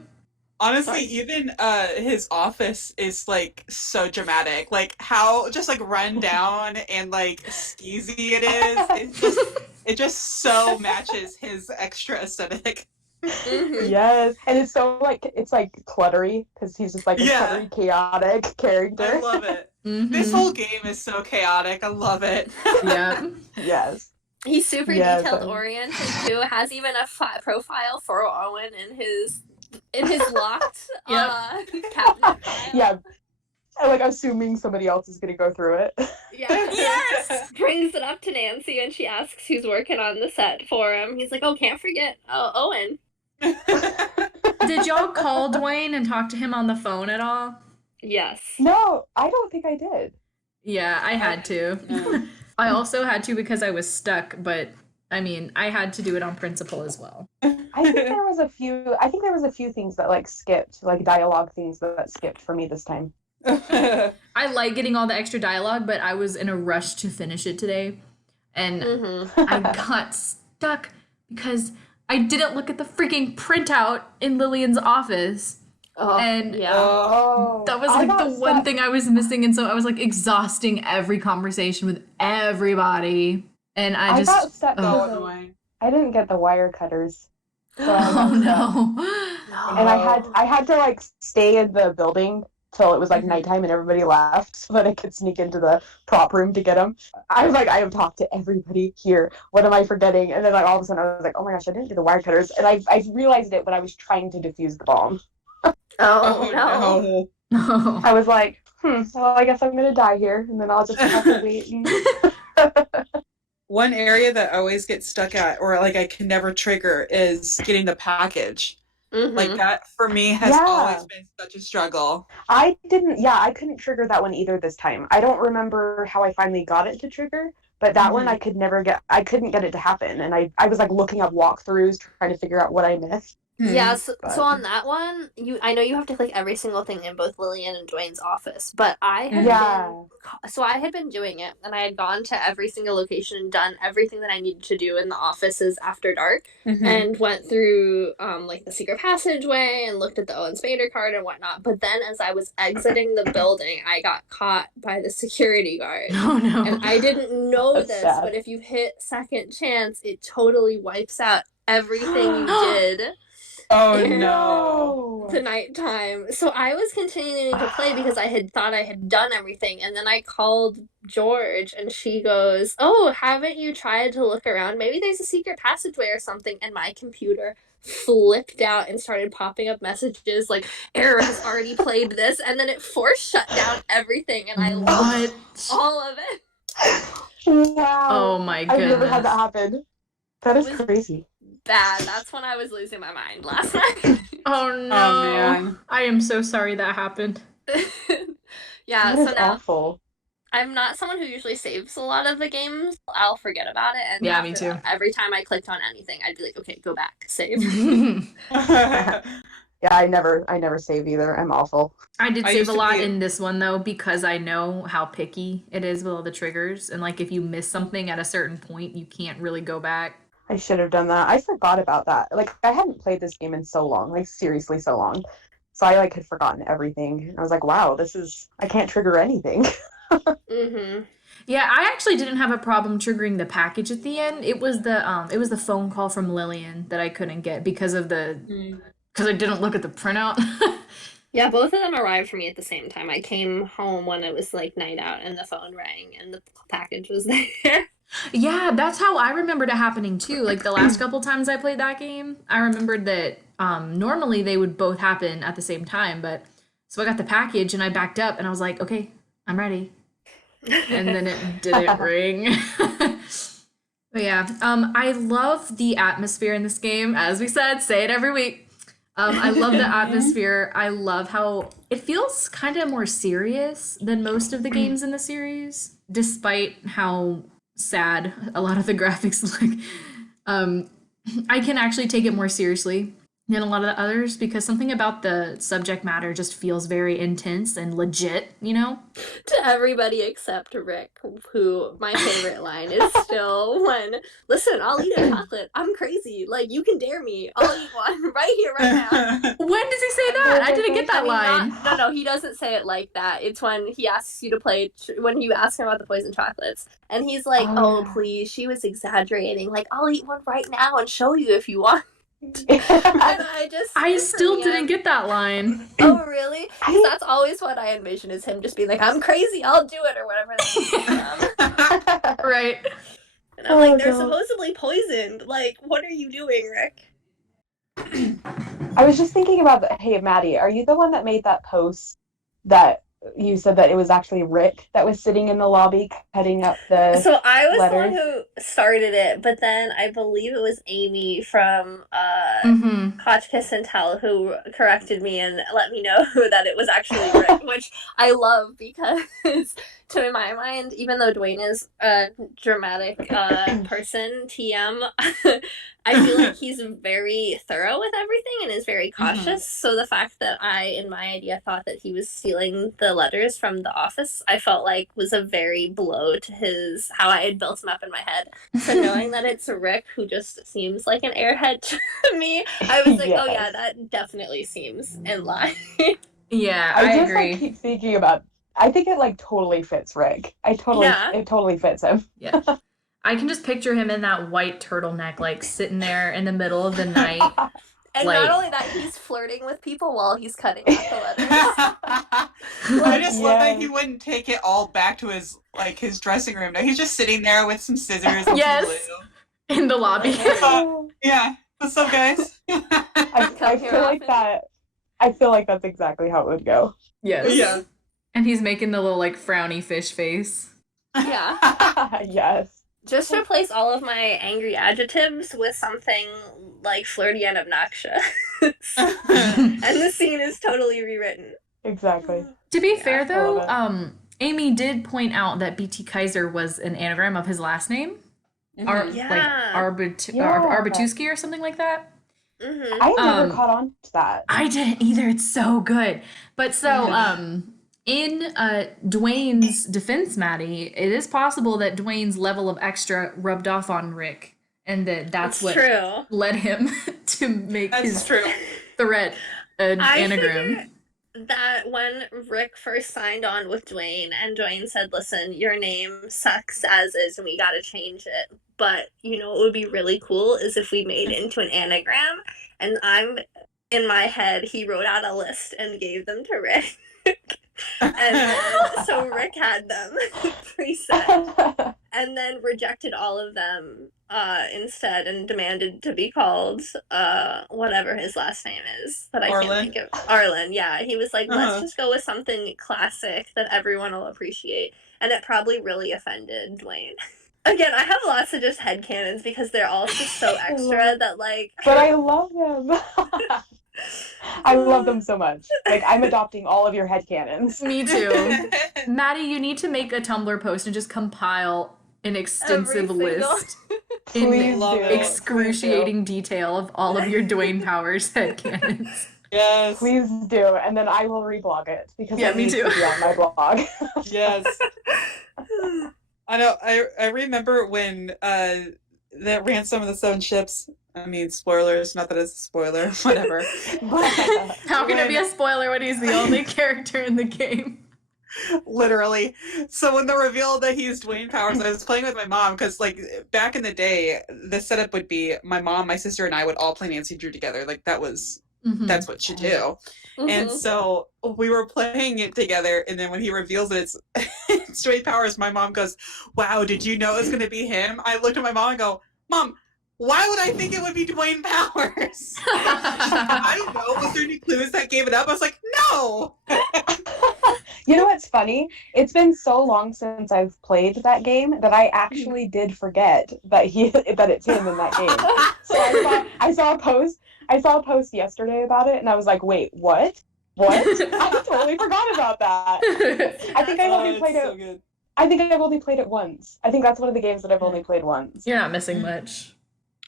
Honestly, even his office is like so dramatic. Like how just like run down and like skeezy it is. It just so matches his extra aesthetic. Mm-hmm. Yes, and it's so like it's like cluttery because he's just like a cluttery, chaotic character. I love it. Mm-hmm. This whole game is so chaotic. I love it. Yeah. Yes. He's super detailed oriented too. Has even a profile for Owen in his locked cabinet file. Yeah. I'm like assuming somebody else is gonna go through it. Yeah. Yes! Brings it up to Nancy and she asks who's working on the set for him. He's like, oh, can't forget Owen. Did y'all call Dwayne and talk to him on the phone at all? Yes. No, I don't think I did. Yeah, I had to. I also had to because I was stuck, but I mean, I had to do it on principle as well. I think there was a few things that like skipped, like dialogue things that skipped for me this time. I like getting all the extra dialogue, but I was in a rush to finish it today. And I got stuck because I didn't look at the freaking printout in Lillian's office. Oh, and that was like the one thing I was missing. And so I was like exhausting every conversation with everybody. And I just got stuck. I didn't get the wire cutters. So no. And I had to like stay in the building till it was like nighttime and everybody left so that I could sneak into the prop room to get them. I was like, I have talked to everybody here. What am I forgetting? And then like all of a sudden I was like, oh my gosh, I didn't do the wire cutters. And I realized it when I was trying to defuse the bomb. Oh no. I was like, well, I guess I'm gonna die here, and then I'll just have to wait. One area that I always get stuck at, or like I can never trigger, is getting the package. Like that for me has always been such a struggle. I couldn't trigger that one either this time. I don't remember how I finally got it to trigger, but that one I couldn't get it to happen. And I was like looking up walkthroughs, trying to figure out what I missed. Yeah, so on that one, I know you have to click every single thing in both Lillian and Dwayne's office, but I had been doing it, and I had gone to every single location and done everything that I needed to do in the offices after dark, and went through like the secret passageway and looked at the Owen Spader card and whatnot. But then, as I was exiting the building, I got caught by the security guard. Oh no! And I didn't know this, but if you hit second chance, it totally wipes out everything you did. Oh no! The nighttime. So I was continuing to play because I had thought I had done everything, and then I called George, and she goes, "Oh, haven't you tried to look around? Maybe there's a secret passageway or something." And my computer flipped out and started popping up messages like, "Error has already played this," and then it force shut down everything, and I lost all of it. Wow! Oh my goodness! I've never had that happen. That is crazy. Bad. That's when I was losing my mind last night. Oh no! Oh man! I am so sorry that happened. Yeah, that is so now awful. I'm not someone who usually saves a lot of the games. I'll forget about it, and yeah, me too. Every time I clicked on anything, I'd be like, "Okay, go back, save." Yeah, I never save either. I'm awful. I did save a lot in this one though because I know how picky it is with all the triggers, and like if you miss something at a certain point, you can't really go back. I should have done that. I forgot about that. Like, I hadn't played this game in so long, like, seriously so long. So I, like, had forgotten everything. And I was like, wow, I can't trigger anything. Yeah, I actually didn't have a problem triggering the package at the end. It was the phone call from Lillian that I couldn't get because I didn't look at the printout. Yeah, both of them arrived for me at the same time. I came home when it was, like, night out, and the phone rang, and the package was there. Yeah, that's how I remembered it happening too. Like the last couple times I played that game, I remembered that normally they would both happen at the same time, but so I got the package and I backed up and I was like, okay, I'm ready. And then it didn't ring. But yeah, I love the atmosphere in this game. As we said, say it every week. I love the atmosphere. I love how it feels kind of more serious than most of the games in the series, despite how sad a lot of the graphics look. I can actually take it more seriously than a lot of the others because something about the subject matter just feels very intense and legit, you know? To everybody except Rick, who my favorite line is still when, listen, I'll eat a chocolate. I'm crazy. Like, you can dare me. I'll eat one right here, right now. When does he say that? I didn't get that line. No, he doesn't say it like that. It's when he asks you to play, when you ask him about the poison chocolates. And he's like, oh, please, she was exaggerating. Like, I'll eat one right now and show you if you want. And I still didn't get that line. Oh, really? Because that's always what I envision is him just being like, I'm crazy, I'll do it, or whatever. Right. And I'm like, they're supposedly poisoned. Like, what are you doing, Rick? I was just thinking about hey, Maddie, are you the one that made that post that you said that it was actually Rick that was sitting in the lobby cutting up the So I was letters? the one who started it, but then I believe it was Amy from Hotch Kiss and Tell who corrected me and let me know that it was actually Rick, which I love because to my mind, even though Dwayne is a dramatic person, TM, I feel like he's very thorough with everything and is very cautious. So the fact that I, in my idea, thought that he was stealing the letters from The Office, I felt like was a very blow to his, how I had built him up in my head. So knowing that it's Rick, who just seems like an airhead to me, I was like, oh yeah, that definitely seems in line. Yeah, I just agree. Like, keep thinking about, I think it like totally fits Rick. It totally fits him. Yeah. I can just picture him in that white turtleneck, like sitting there in the middle of the night. And not only that, he's flirting with people while he's cutting out the letters. I just love that he wouldn't take it all back to his dressing room. No, he's just sitting there with some scissors and some glue. In the lobby. Yeah. What's up, guys? I feel like that. I feel like that's exactly how it would go. Yes. Yeah. And he's making the little like frowny fish face. Yeah. Yes. Just replace all of my angry adjectives with something like flirty and obnoxious. And the scene is totally rewritten. Exactly. To be fair though, Amy did point out that BT Kaiser was an anagram of his last name. Arbatuski or something like that. I never caught on to that. I didn't either. It's so good. But so, in Dwayne's defense, Maddie, it is possible that Dwayne's level of extra rubbed off on Rick, and that's what led him to make his threat an anagram. That when Rick first signed on with Dwayne, and Dwayne said, listen, your name sucks as is, and we gotta change it. But, you know, what would be really cool is if we made it into an anagram, and in my head, he wrote out a list and gave them to Rick. And then, so Rick had them preset, and then rejected all of them instead and demanded to be called whatever his last name is that I can't think of. Arlen, yeah. He was like, let's just go with something classic that everyone will appreciate. And it probably really offended Dwayne. Again, I have lots of just headcanons because they're all just so extra that like... But I love them. I love them so much. Like, I'm adopting all of your headcanons. Me too. Maddie, you need to make a Tumblr post and just compile an extensive list in excruciating detail of all of your Dwayne Powers headcanons. Yes. Please do, and then I will reblog it because it needs to be on my blog. Yes. I know. I remember when that Ransom of the Seven Ships. I mean, spoilers. Not that it's a spoiler. Whatever. How can it be a spoiler when he's the only character in the game? Literally. So when the reveal that he's Dwayne Powers, I was playing with my mom because, like, back in the day, the setup would be my mom, my sister, and I would all play Nancy Drew together. Like, that was that's what you do. And so we were playing it together, and then when he reveals it, it's Dwayne Powers, my mom goes, wow, did you know it was going to be him? I looked at my mom and go, Mom, why would I think it would be Dwayne Powers? I don't know. Was there any clues that gave it up? I was like, no! You know what's funny? It's been so long since I've played that game that I actually did forget that it's him in that game. So I saw a post yesterday about it, and I was like, wait, what? What? I totally forgot about that. I think I've only played it. So good. I think I've only played it once. I think that's one of the games that I've only played once. You're not missing much.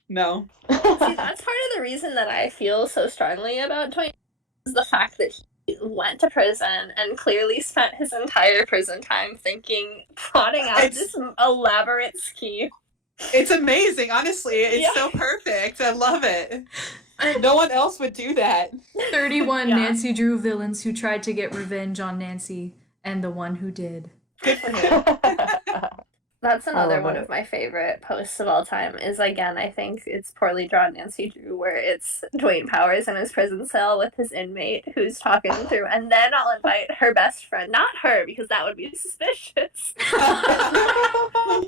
No. See, that's part of the reason that I feel so strongly about Dwayne is the fact that he went to prison and clearly spent his entire prison time plotting out this elaborate scheme. It's amazing, honestly. It's so perfect. I love it. No one else would do that. 31 Nancy Drew villains who tried to get revenge on Nancy, and the one who did. Good for him. That's another one of my favorite posts of all time is, again, I think it's Poorly Drawn Nancy Drew, where it's Dwayne Powers in his prison cell with his inmate who's talking through, and then I'll invite her best friend, not her, because that would be suspicious.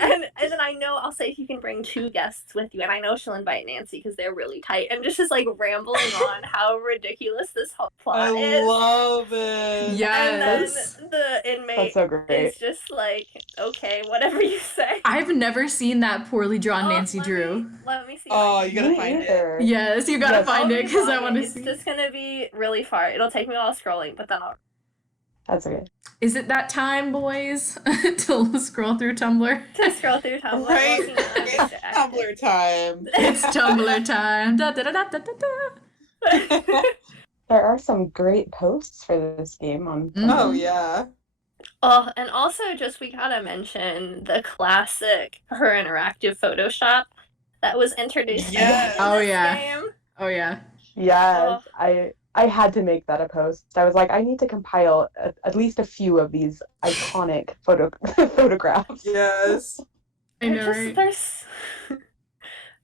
and then I know I'll say you can bring 2 guests with you, and I know she'll invite Nancy because they're really tight, and just is like rambling on how ridiculous this whole plot is. I love it. Yes. And then the inmate That's so great. is just like, okay, whatever you say. I've never seen that Poorly Drawn Nancy Drew. Let me see. Oh, you gotta find it. Yes, you gotta find it because I want to see. It's just gonna be really far. It'll take me a while scrolling, but then I'll. That's okay. Is it that time, boys? To scroll through Tumblr? To scroll through Tumblr. Right? It's Tumblr time. It's Tumblr time. Da, da, da, da, da, da. There are some great posts for this game on. Oh, yeah. Oh, and also just we gotta mention the classic Her Interactive Photoshop that was introduced. Yes. in this game. Oh, yeah. Yes, I had to make that a post. I was like, I need to compile at least a few of these iconic photographs. Yes. I know, right? They're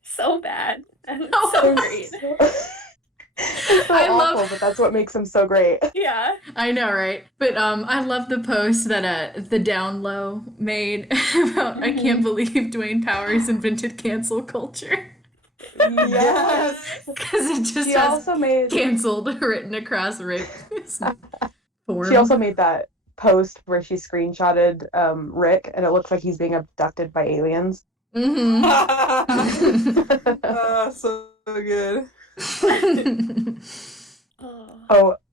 so bad and so great. It's so I awful, love- but that's what makes them so great. Yeah. I know, right? But I love the post that the Down Low made about I can't believe Dwayne Powers invented cancel culture. Yes. Because it just She has also made canceled written across Rick's form. She also made that post where she screenshotted Rick, and it looks like he's being abducted by aliens. Mm-hmm. Oh, so good.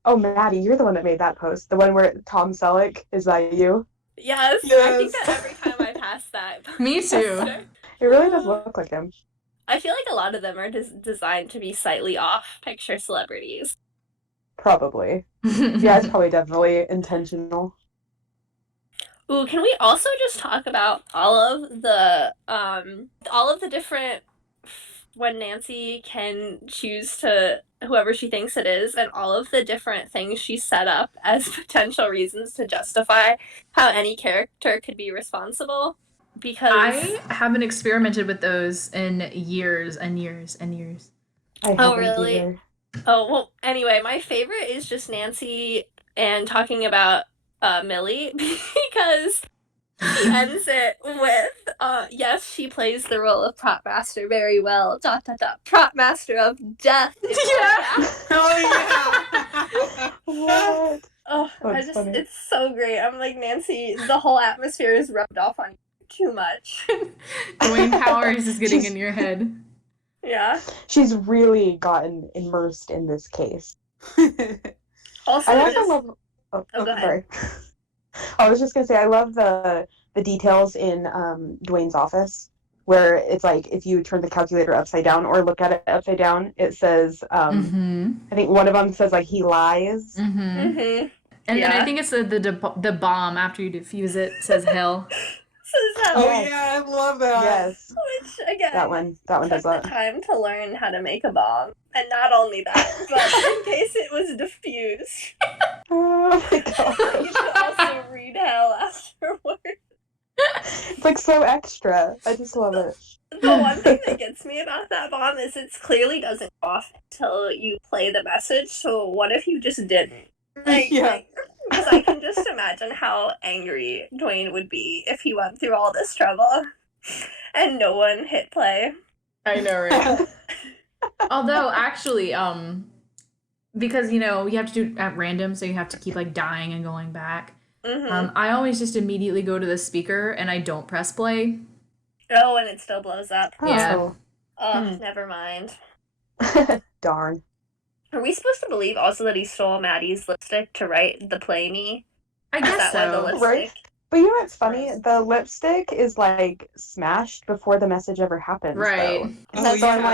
Oh, Maddie, you're the one that made that post. The one where Tom Selleck, is that you? Yes. I think that every time I pass that. Me too. It really does look like him. I feel like a lot of them are designed to be slightly off picture celebrities. Probably. Yeah, it's probably definitely intentional. Ooh, can we also just talk about all of the different when Nancy can choose to whoever she thinks it is, and all of the different things she set up as potential reasons to justify how any character could be responsible? Because I haven't experimented with those in years and years and years. I Oh, haven't really? either. Oh, well, anyway, my favorite is just Nancy and talking about Millie because she ends it with, yes, she plays the role of prop master very well, ... prop master of death. Yeah. Oh, yeah. What? Oh, That's funny. it's so great. I'm like, Nancy, the whole atmosphere is rubbed off on you too much. Dwayne Powers is getting in your head. Yeah. She's really gotten immersed in this case. Also, I also love. go ahead. Sorry. I was just gonna say I love the details in Dwayne's office where it's like if you turn the calculator upside down or look at it upside down, it says I think one of them says like he lies. Mm-hmm. And then I think it's the bomb after you defuse it says hell. Oh, yeah, I love that. Yes, Which, again, that one took does the that. time to learn how to make a bomb. And not only that, but in case it was diffused, Oh my you god, could also read hell afterwards. it's like so extra. I just love it. The one thing that gets me about that bomb is it clearly doesn't go off until you play the message, so what if you just didn't? Because I can just imagine how angry Dwayne would be if he went through all this trouble and no one hit play. I know, right? Although, actually, because, you have to do it at random, so you have to keep, like, dying and going back. Mm-hmm. I always just immediately go to the speaker, and I don't press play. Oh, and it still blows up. Yeah. Oh, never mind. Darn. Are we supposed to believe also that he stole Maddie's lipstick to write the play me? I guess Is that why the so. lipstick? Right? But you know what's funny? The lipstick is like smashed before the message ever happens, Right. though. Oh, So I'm yeah.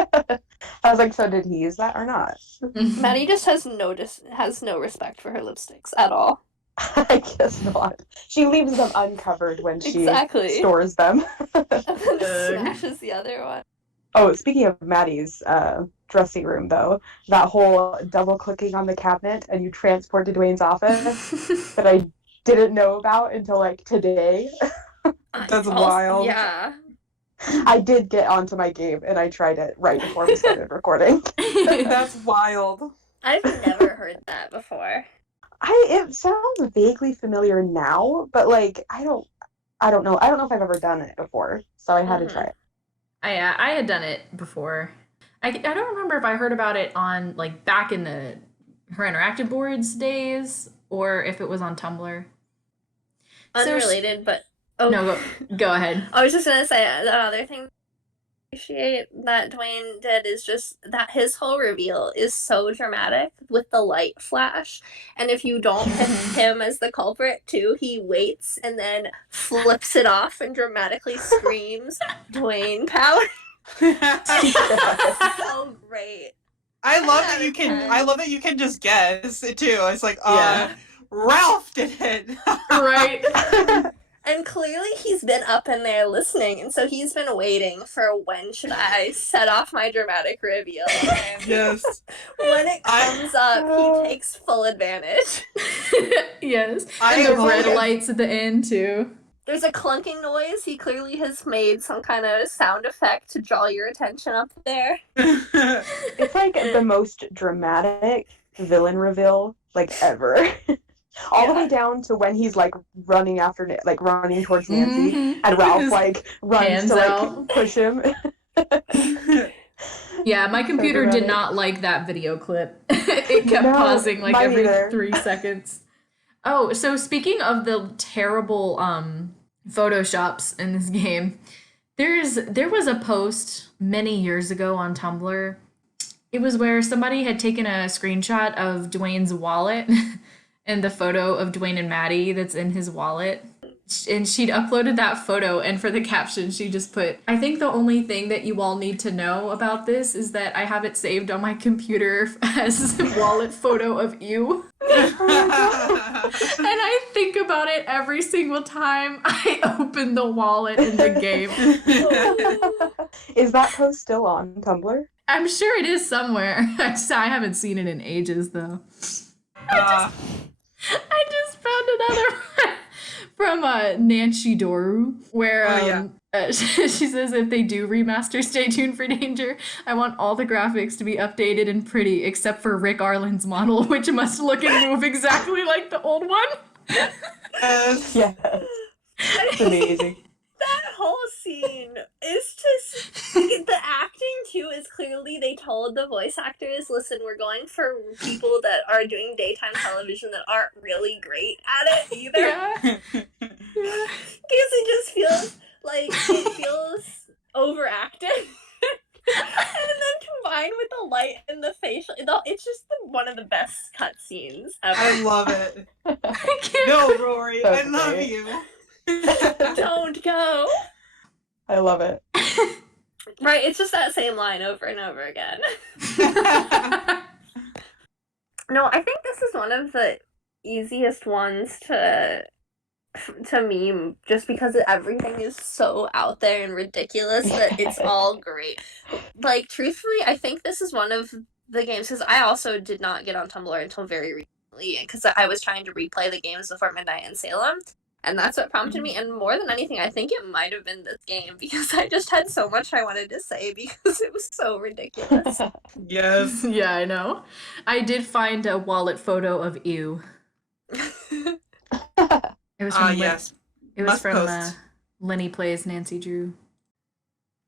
like, I was like, so did he use that or not? Maddie just has no respect for her lipsticks at all. I guess not. She leaves them uncovered when she Exactly. stores them. And then smashes the other one. Oh, speaking of Maddie's dressing room, though, that whole double clicking on the cabinet and you transport to Dwayne's office that I didn't know about until like today. That's wild. Yeah. I did get onto my game and I tried it right before we started recording. That's wild. I've never heard that before. It sounds vaguely familiar now, but like I don't know. I don't know if I've ever done it before, so I had to try it. I had done it before. I don't remember if I heard about it on like back in her interactive boards days or if it was on Tumblr. Unrelated, but no, go ahead. I was just gonna say another thing I appreciate that Dwayne did is just that his whole reveal is so dramatic with the light flash, and if you don't pick him as the culprit too, he waits and then flips it off and dramatically screams Dwayne Powers. So great. I love that you can. I love that you can just guess it too. It's like, Ralph did it. Right. And clearly he's been up in there listening, and so he's been waiting for when should I set off my dramatic reveal. And Yes. when it comes up, he takes full advantage. Yes. I And the love red it. lights at the end too. There's a clunking noise. He clearly has made some kind of sound effect to draw your attention up there. It's like the most dramatic villain reveal like ever. All the way down to when he's like running towards Nancy, Mhm. and Ralph like runs Hands to like out. push him. Yeah, my computer did dramatic. not like that video clip. It kept No, pausing like mine every either. 3 seconds. Oh, so speaking of the terrible photoshops in this game, there was a post many years ago on Tumblr. It was where somebody had taken a screenshot of Dwayne's wallet and the photo of Dwayne and Maddie that's in his wallet. And she'd uploaded that photo, and for the caption, she just put, I think the only thing that you all need to know about this is that I have it saved on my computer as a wallet photo of you. And I think about it every single time I open the wallet in the game. Is that post still on Tumblr? I'm sure it is somewhere. I haven't seen it in ages, though. I just found another one from Nancy Doru, where she says if they do remaster Stay Tuned for Danger, I want all the graphics to be updated and pretty, except for Rick Arlen's model, which must look and move exactly like the old one. Yes. Yes. It's amazing. That whole scene is just the acting too is clearly they told the voice actors, listen, we're going for people that are doing daytime television that aren't really great at it either. Yeah. Because it just feels like it feels overacted. And then combined with the light and the facial, it's just one of the best cutscenes ever. I love it. I can't No, Rory, That's I love great. you. Don't go. I love it. Right, it's just that same line over and over again. No, I think this is one of the easiest ones to meme, just because everything is so out there and ridiculous that it's all great. Like, truthfully, I think this is one of the games, because I also did not get on Tumblr until very recently, because I was trying to replay the games before Midnight in Salem, and that's what prompted me, and more than anything, I think it might have been this game, because I just had so much I wanted to say, because it was so ridiculous. Yes. Yeah, I know. I did find a wallet photo of you. It was from Yes. It was Must from post. Lenny Plays Nancy Drew.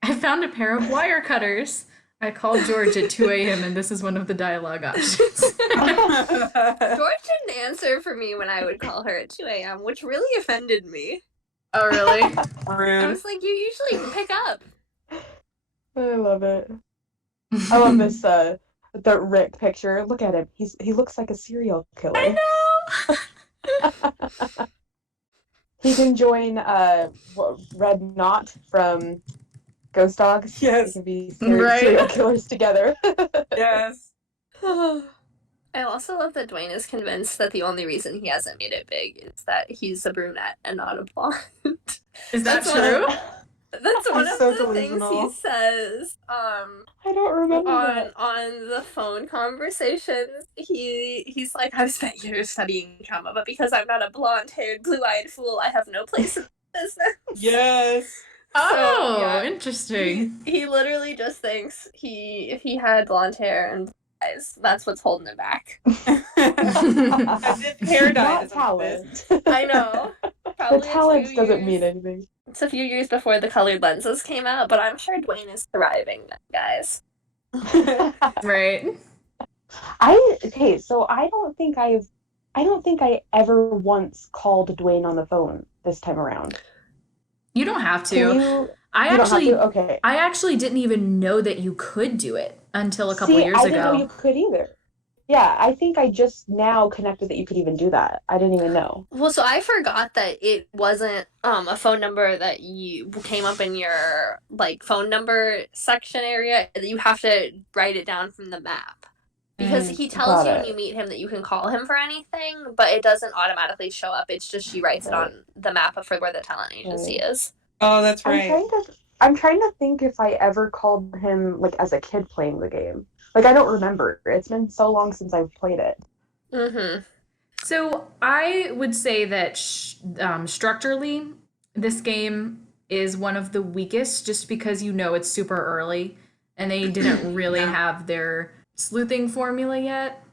I found a pair of wire cutters. I called George at 2 a.m. and this is one of the dialogue options. George didn't answer for me when I would call her at 2 a.m., which really offended me. Oh, really? I Rude. was like, you usually pick up. I love it. I love this the Rick picture. Look at him. He looks like a serial killer. I know. He can join Red Knot from Ghost Dogs. They Yes. can be Right. serial killers together. Yes. I also love that Dwayne is convinced that the only reason he hasn't made it big is that he's a brunette and not a blonde. Is that That's one true? That's one He's of so the things he delusional. says. I don't remember that. On the phone conversations, he's like, I've spent years studying trauma, but because I'm not a blonde-haired, blue-eyed fool, I have no place in business. Yes. Oh, yeah. interesting. He literally just thinks if he had blonde hair and blue eyes, that's what's holding him back. As if hair dye Not doesn't talent. exist. I know. The Probably talent doesn't mean anything. It's a few years before the colored lenses came out, but I'm sure Dwayne is thriving then, guys. Right. So I don't think I ever once called Dwayne on the phone this time around. You don't have to. Can you? I You don't have actually to? Okay. I actually didn't even know that you could do it until a couple See, years I didn't know ago. you could either. Yeah, I think I just now connected that you could even do that. I didn't even know. Well, so I forgot that it wasn't a phone number that you came up in your like phone number section area. That you have to write it down from the map. Because he tells got you it. when you meet him that you can call him for anything, but it doesn't automatically show up. It's just she writes it Right. on the map for where the talent agency is. Oh, that's right. I'm trying to think if I ever called him like as a kid playing the game. Like I don't remember. It's been so long since I've played it. Mm-hmm. So I would say that structurally, this game is one of the weakest just because it's super early and they didn't really have their sleuthing formula yet.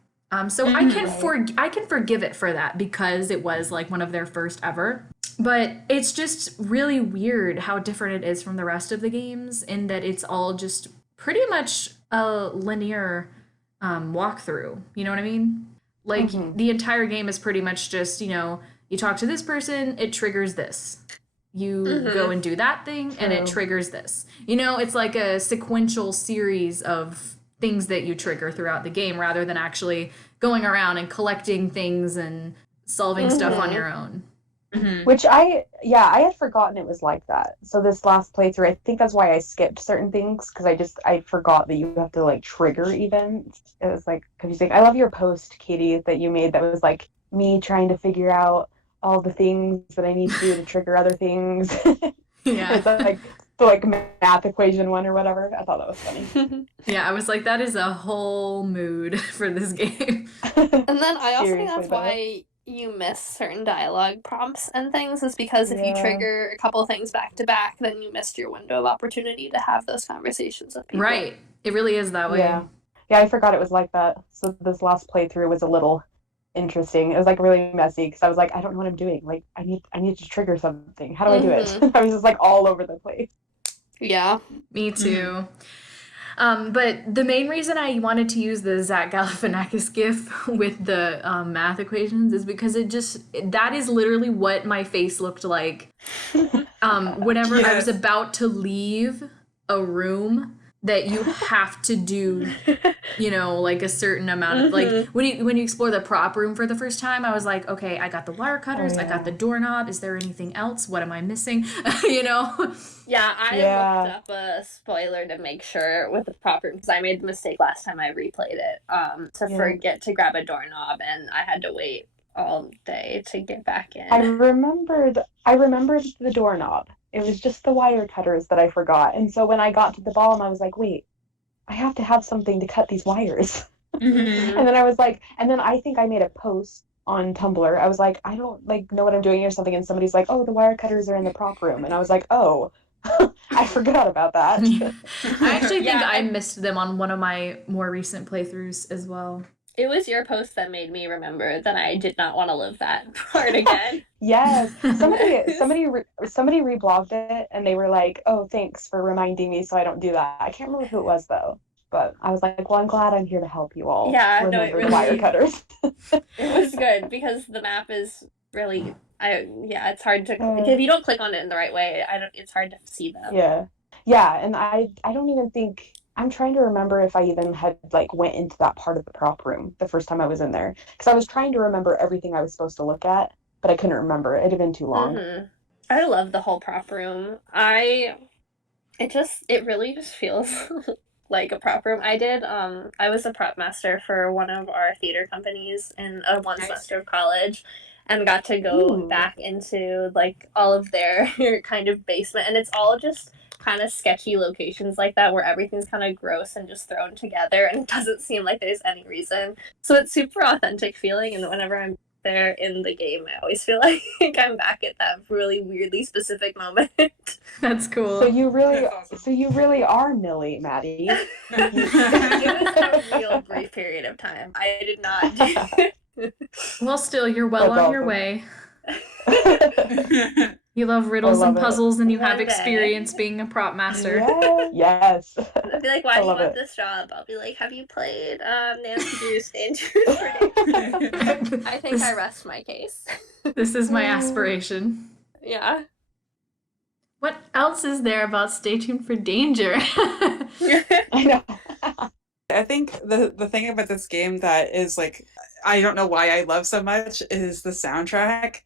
So I can forgive it for that because it was like one of their first ever. But it's just really weird how different it is from the rest of the games in that it's all just pretty much a linear walkthrough. You know what I mean? Like the entire game is pretty much just, you talk to this person, it triggers this. You go and do that thing and it triggers this. It's like a sequential series of things that you trigger throughout the game rather than actually going around and collecting things and solving stuff on your own. Which I had forgotten it was like that. So this last playthrough, I think that's why I skipped certain things because I forgot that you have to like trigger events. It was like confusing. I love your post, Katie, that you made that was like me trying to figure out all the things that I need to do to trigger other things. Yeah. It's like the like math equation one or whatever. I thought that was funny. Yeah, I was like, that is a whole mood for this game. And then I also think Seriously, that's why you miss certain dialogue prompts and things is because if you trigger a couple things back to back, then you missed your window of opportunity to have those conversations with people. Right. It really is that way. Yeah, I forgot it was like that. So this last playthrough was a little interesting. It was like really messy because I was like, I don't know what I'm doing. Like I need to trigger something. How do I do it? I was just like all over the place. Yeah. Me too. But the main reason I wanted to use the Zach Galifianakis gif with the math equations is because that is literally what my face looked like whenever I was about to leave a room that you have to do, like a certain amount of, like, when you explore the prop room for the first time, I was like, okay, I got the wire cutters, I got the doorknob, is there anything else? What am I missing? Yeah, I looked up a spoiler to make sure with the prop room, because I made the mistake last time I replayed it, to forget to grab a doorknob, and I had to wait all day to get back in. I remembered the doorknob. It was just the wire cutters that I forgot. And so when I got to the bottom, I was like, wait, I have to have something to cut these wires. And then I was like, and then I think I made a post on Tumblr. I was like, I don't know what I'm doing or something. And somebody's like, oh, the wire cutters are in the prop room. And I was like, oh, I forgot about that. I actually think I missed them on one of my more recent playthroughs as well. It was your post that made me remember that I did not want to live that part again. Yes. Somebody reblogged it and they were like, oh, thanks for reminding me so I don't do that. I can't remember who it was though. But I was like, well, I'm glad I'm here to help you all. Yeah, remember the wire cutters. It was good because the map is really, it's hard to, if you don't click on it in the right way, it's hard to see them. Yeah, and I don't even think, I'm trying to remember if I even had went into that part of the prop room the first time I was in there, because I was trying to remember everything I was supposed to look at, but I couldn't remember. It had been too long. Mm-hmm. I love the whole prop room. It really just feels like a prop room. I was a prop master for one of our theater companies in one semester of college, and got to go back into like all of their kind of basement, and it's all just kind of sketchy locations like that where everything's kind of gross and just thrown together and it doesn't seem like there's any reason. So it's super authentic feeling, and whenever I'm there in the game, I always feel like I'm back at that really weirdly specific moment. That's cool. So you really are Millie, Maddie. It was a real brief period of time. I did not do Well, still, you're well That's on your awesome. way. You love riddles and puzzles, and you have One day. experience being a prop master. Yes. I'll be like, why do you love want it. this job? I'll be like, have you played Nancy Drew's Dangerous Prediction? I think I rest my case. This is my aspiration. Yeah. What else is there about Stay Tuned for Danger? I know. I think the thing about this game that is like, I don't know why I love so much is the soundtrack.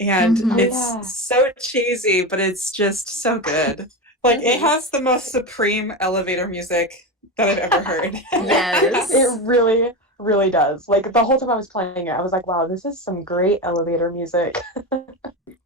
And Mhm. it's so cheesy, but it's just so good. Like, it has the most supreme elevator music that I've ever heard. Yes. It really, really does. Like, the whole time I was playing it, I was like, wow, this is some great elevator music.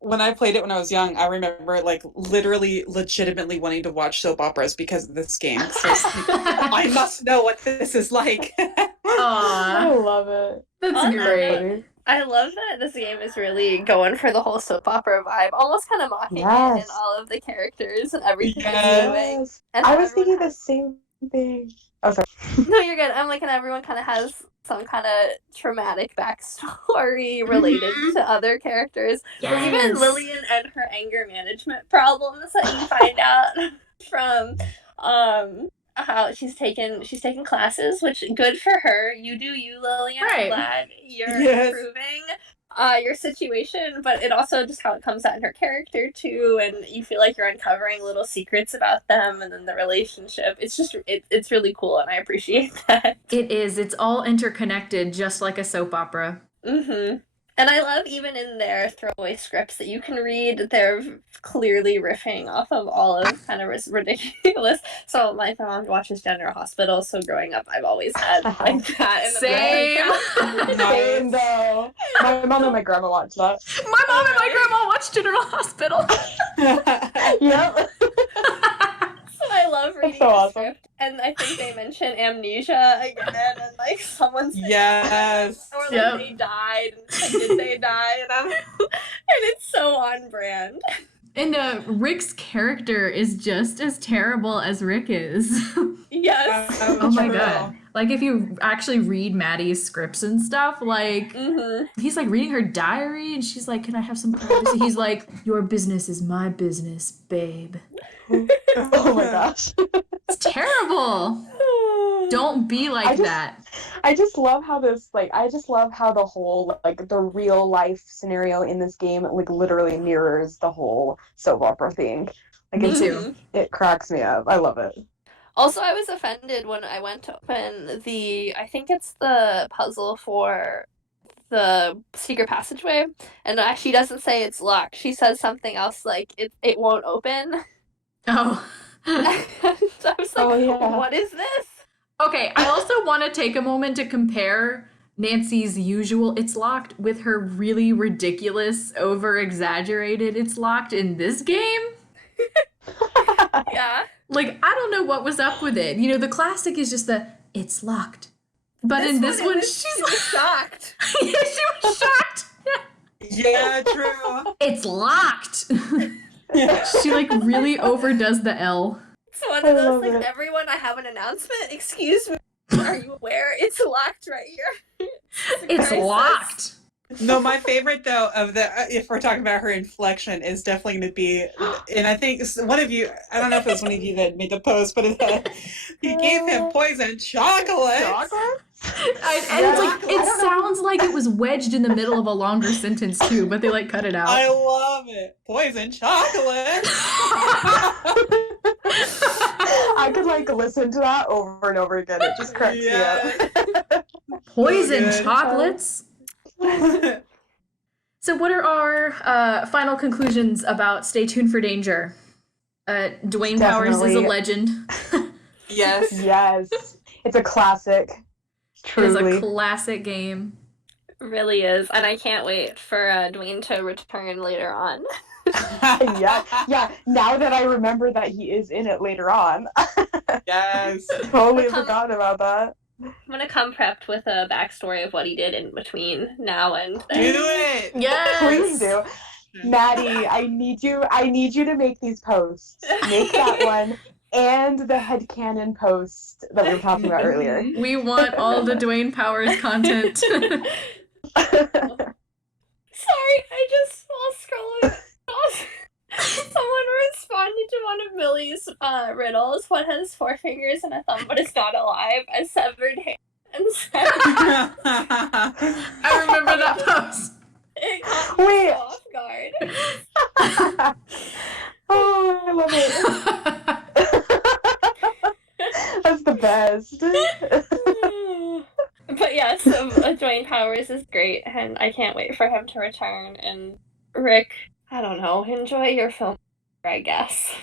When I played it when I was young, I remember, like, literally, legitimately wanting to watch soap operas because of this game. So I must know what this is like. I Aw, love it. that's Oh, great. I love that this game is really going for the whole soap opera vibe, almost kind of mocking it Yes. and all of the characters and everything it's Yes. doing. Yes. And I how was thinking everyone the same thing. Oh, sorry. No, you're good. I'm like, and everyone kind of has some kind of traumatic backstory related to other characters. Or even Yes. Lillian and her anger management problems that you find out from how she's taken classes, which good for her. You do you, Lillian. Right. I'm glad you're Yes. improving your situation, but it also just how it comes out in her character too, and you feel like you're uncovering little secrets about them and then the relationship. It's just it's really cool, and I appreciate that. It is. It's all interconnected, just like a soap opera. Mm-hmm. And I love even in their throwaway scripts that you can read, they're clearly riffing off of all of kind of ridiculous. So my mom watches General Hospital, so growing up I've always had like that in the Same. Same though. My mom and my grandma watched that. My mom and my grandma watched General Hospital. Yep. So I love reading so the awesome. script, and I think they mention amnesia again, and like someone's Yes. or like Yep. they died, and did they die? And it's so on brand. And Rick's character is just as terrible as Rick is. Yes. Oh my True. god. Like, if you actually read Maddie's scripts and stuff, like, Mm-hmm. he's like reading her diary and she's like, can I have some privacy? He's like, your business is my business, babe. Oh my gosh. It's terrible. Don't be like that. I just love how the whole, like, the real life scenario in this game, like, literally mirrors the whole soap opera thing. Like, Me it, too. it cracks me up. I love it. Also, I was offended when I went to open I think it's the puzzle for the secret passageway, and she doesn't say it's locked. She says something else like it won't open. Oh. So I was like, Oh, yeah. what is this? Okay, I also want to take a moment to compare Nancy's usual "it's locked" with her really ridiculous, over-exaggerated "it's locked" in this game. Yeah. Like, I don't know what was up with it. You know, the classic is just the "it's locked." But in this one, she was shocked. yeah, she was shocked. Yeah, true. It's locked. She like really overdoes the L. It's one I of those love like, it. everyone, I have an announcement. Excuse me. Are you aware? It's locked right here. It's crisis. locked. No, my favorite though of the if we're talking about her inflection is definitely going to be, and I think one of you, I don't know if it was one of you that made the post, but he gave him poison chocolate. Chocolate? And it's like it sounds like it was wedged in the middle of a longer sentence too, but they like cut it out. I love it. Poison chocolate. I could like listen to that over and over again. It just cracks me up. Poison Good. chocolates. So what are our final conclusions about Stay Tuned for Danger? Dwayne Powers is a Definitely. legend. Yes. Yes. It's a classic. It is a Truly. classic game. Really is, and I can't wait for Dwayne to return later on. Yeah. Now that I remember that he is in it later on, Yes. totally forgot about that. I'm gonna come prepped with a backstory of what he did in between now and Do then. it. Yes. Please do. Maddie, I need you to make these posts. Make that one and the headcanon post that we were talking about earlier. We want all the Dwayne Powers content. Sorry, I just while scrolling someone responded to one of Millie's riddles. What has 4 fingers and a thumb but is not alive? A severed hand and seven. I remember that post. It caught me Wait. so off guard. Oh, I love it. That's the best. But yeah, so Dwayne Powers is great, and I can't wait for him to return. And Rick, I don't know, enjoy your film, I guess.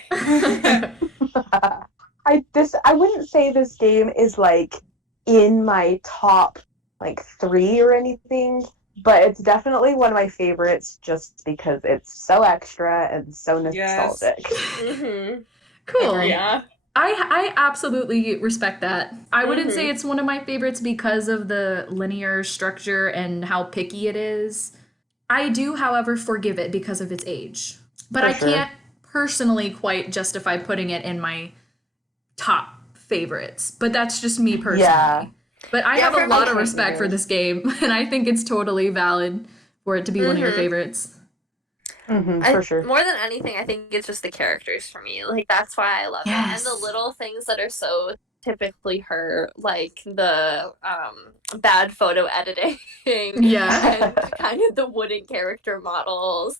I wouldn't say this game is like in my top like 3 or anything, but it's definitely one of my favorites just because it's so extra and so nostalgic. Mm-hmm. Cool. Yeah. I absolutely respect that. I wouldn't say it's one of my favorites because of the linear structure and how picky it is. I do, however, forgive it because of its age. But I can't personally quite justify putting it in my top favorites. But that's just me personally. Yeah. But I have a for lot me, of respect for this game, and I think it's totally valid for it to be one of your favorites. For sure. More than anything, I think it's just the characters for me. Like, that's why I love it. And the little things that are so typically her, like the bad photo editing. Yeah. And kind of the wooden character models.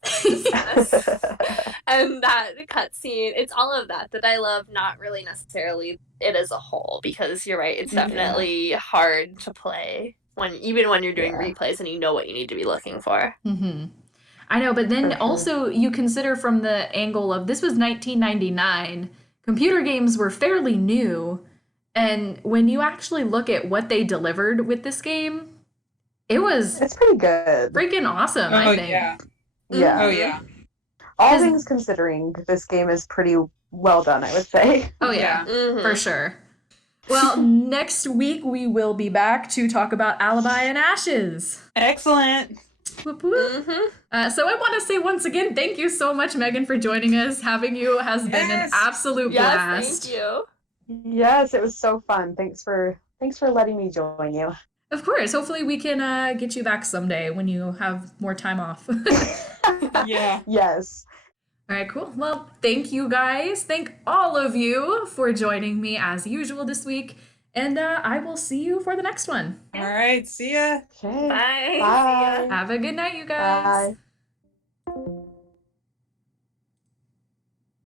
And that cutscene. It's all of that I love, not really necessarily it as a whole, because you're right, it's definitely hard to play even when you're doing replays and you know what you need to be looking for. Mm-hmm. I know, but then also you consider from the angle of this was 1999. Computer games were fairly new, and when you actually look at what they delivered with this game, it's pretty good. Freaking awesome, I think. Yeah. Yeah. Oh yeah. All things considering, this game is pretty well done, I would say. Oh yeah, Mm-hmm. for sure. Well, next week we will be back to talk about Alibi and Ashes. Excellent. Whoop, whoop. So I want to say once again, thank you so much, Megan, for joining us. Having you has been an absolute blast. Thank you. Yes, it was so fun. Thanks for letting me join you. Of course. Hopefully we can get you back someday when you have more time off. Yeah. Yes. All right, cool. Well, thank you guys. Thank all of you for joining me as usual this week. And I will see you for the next one. All right. See ya. Okay. Bye. Bye. See ya. Have a good night, you guys. Bye.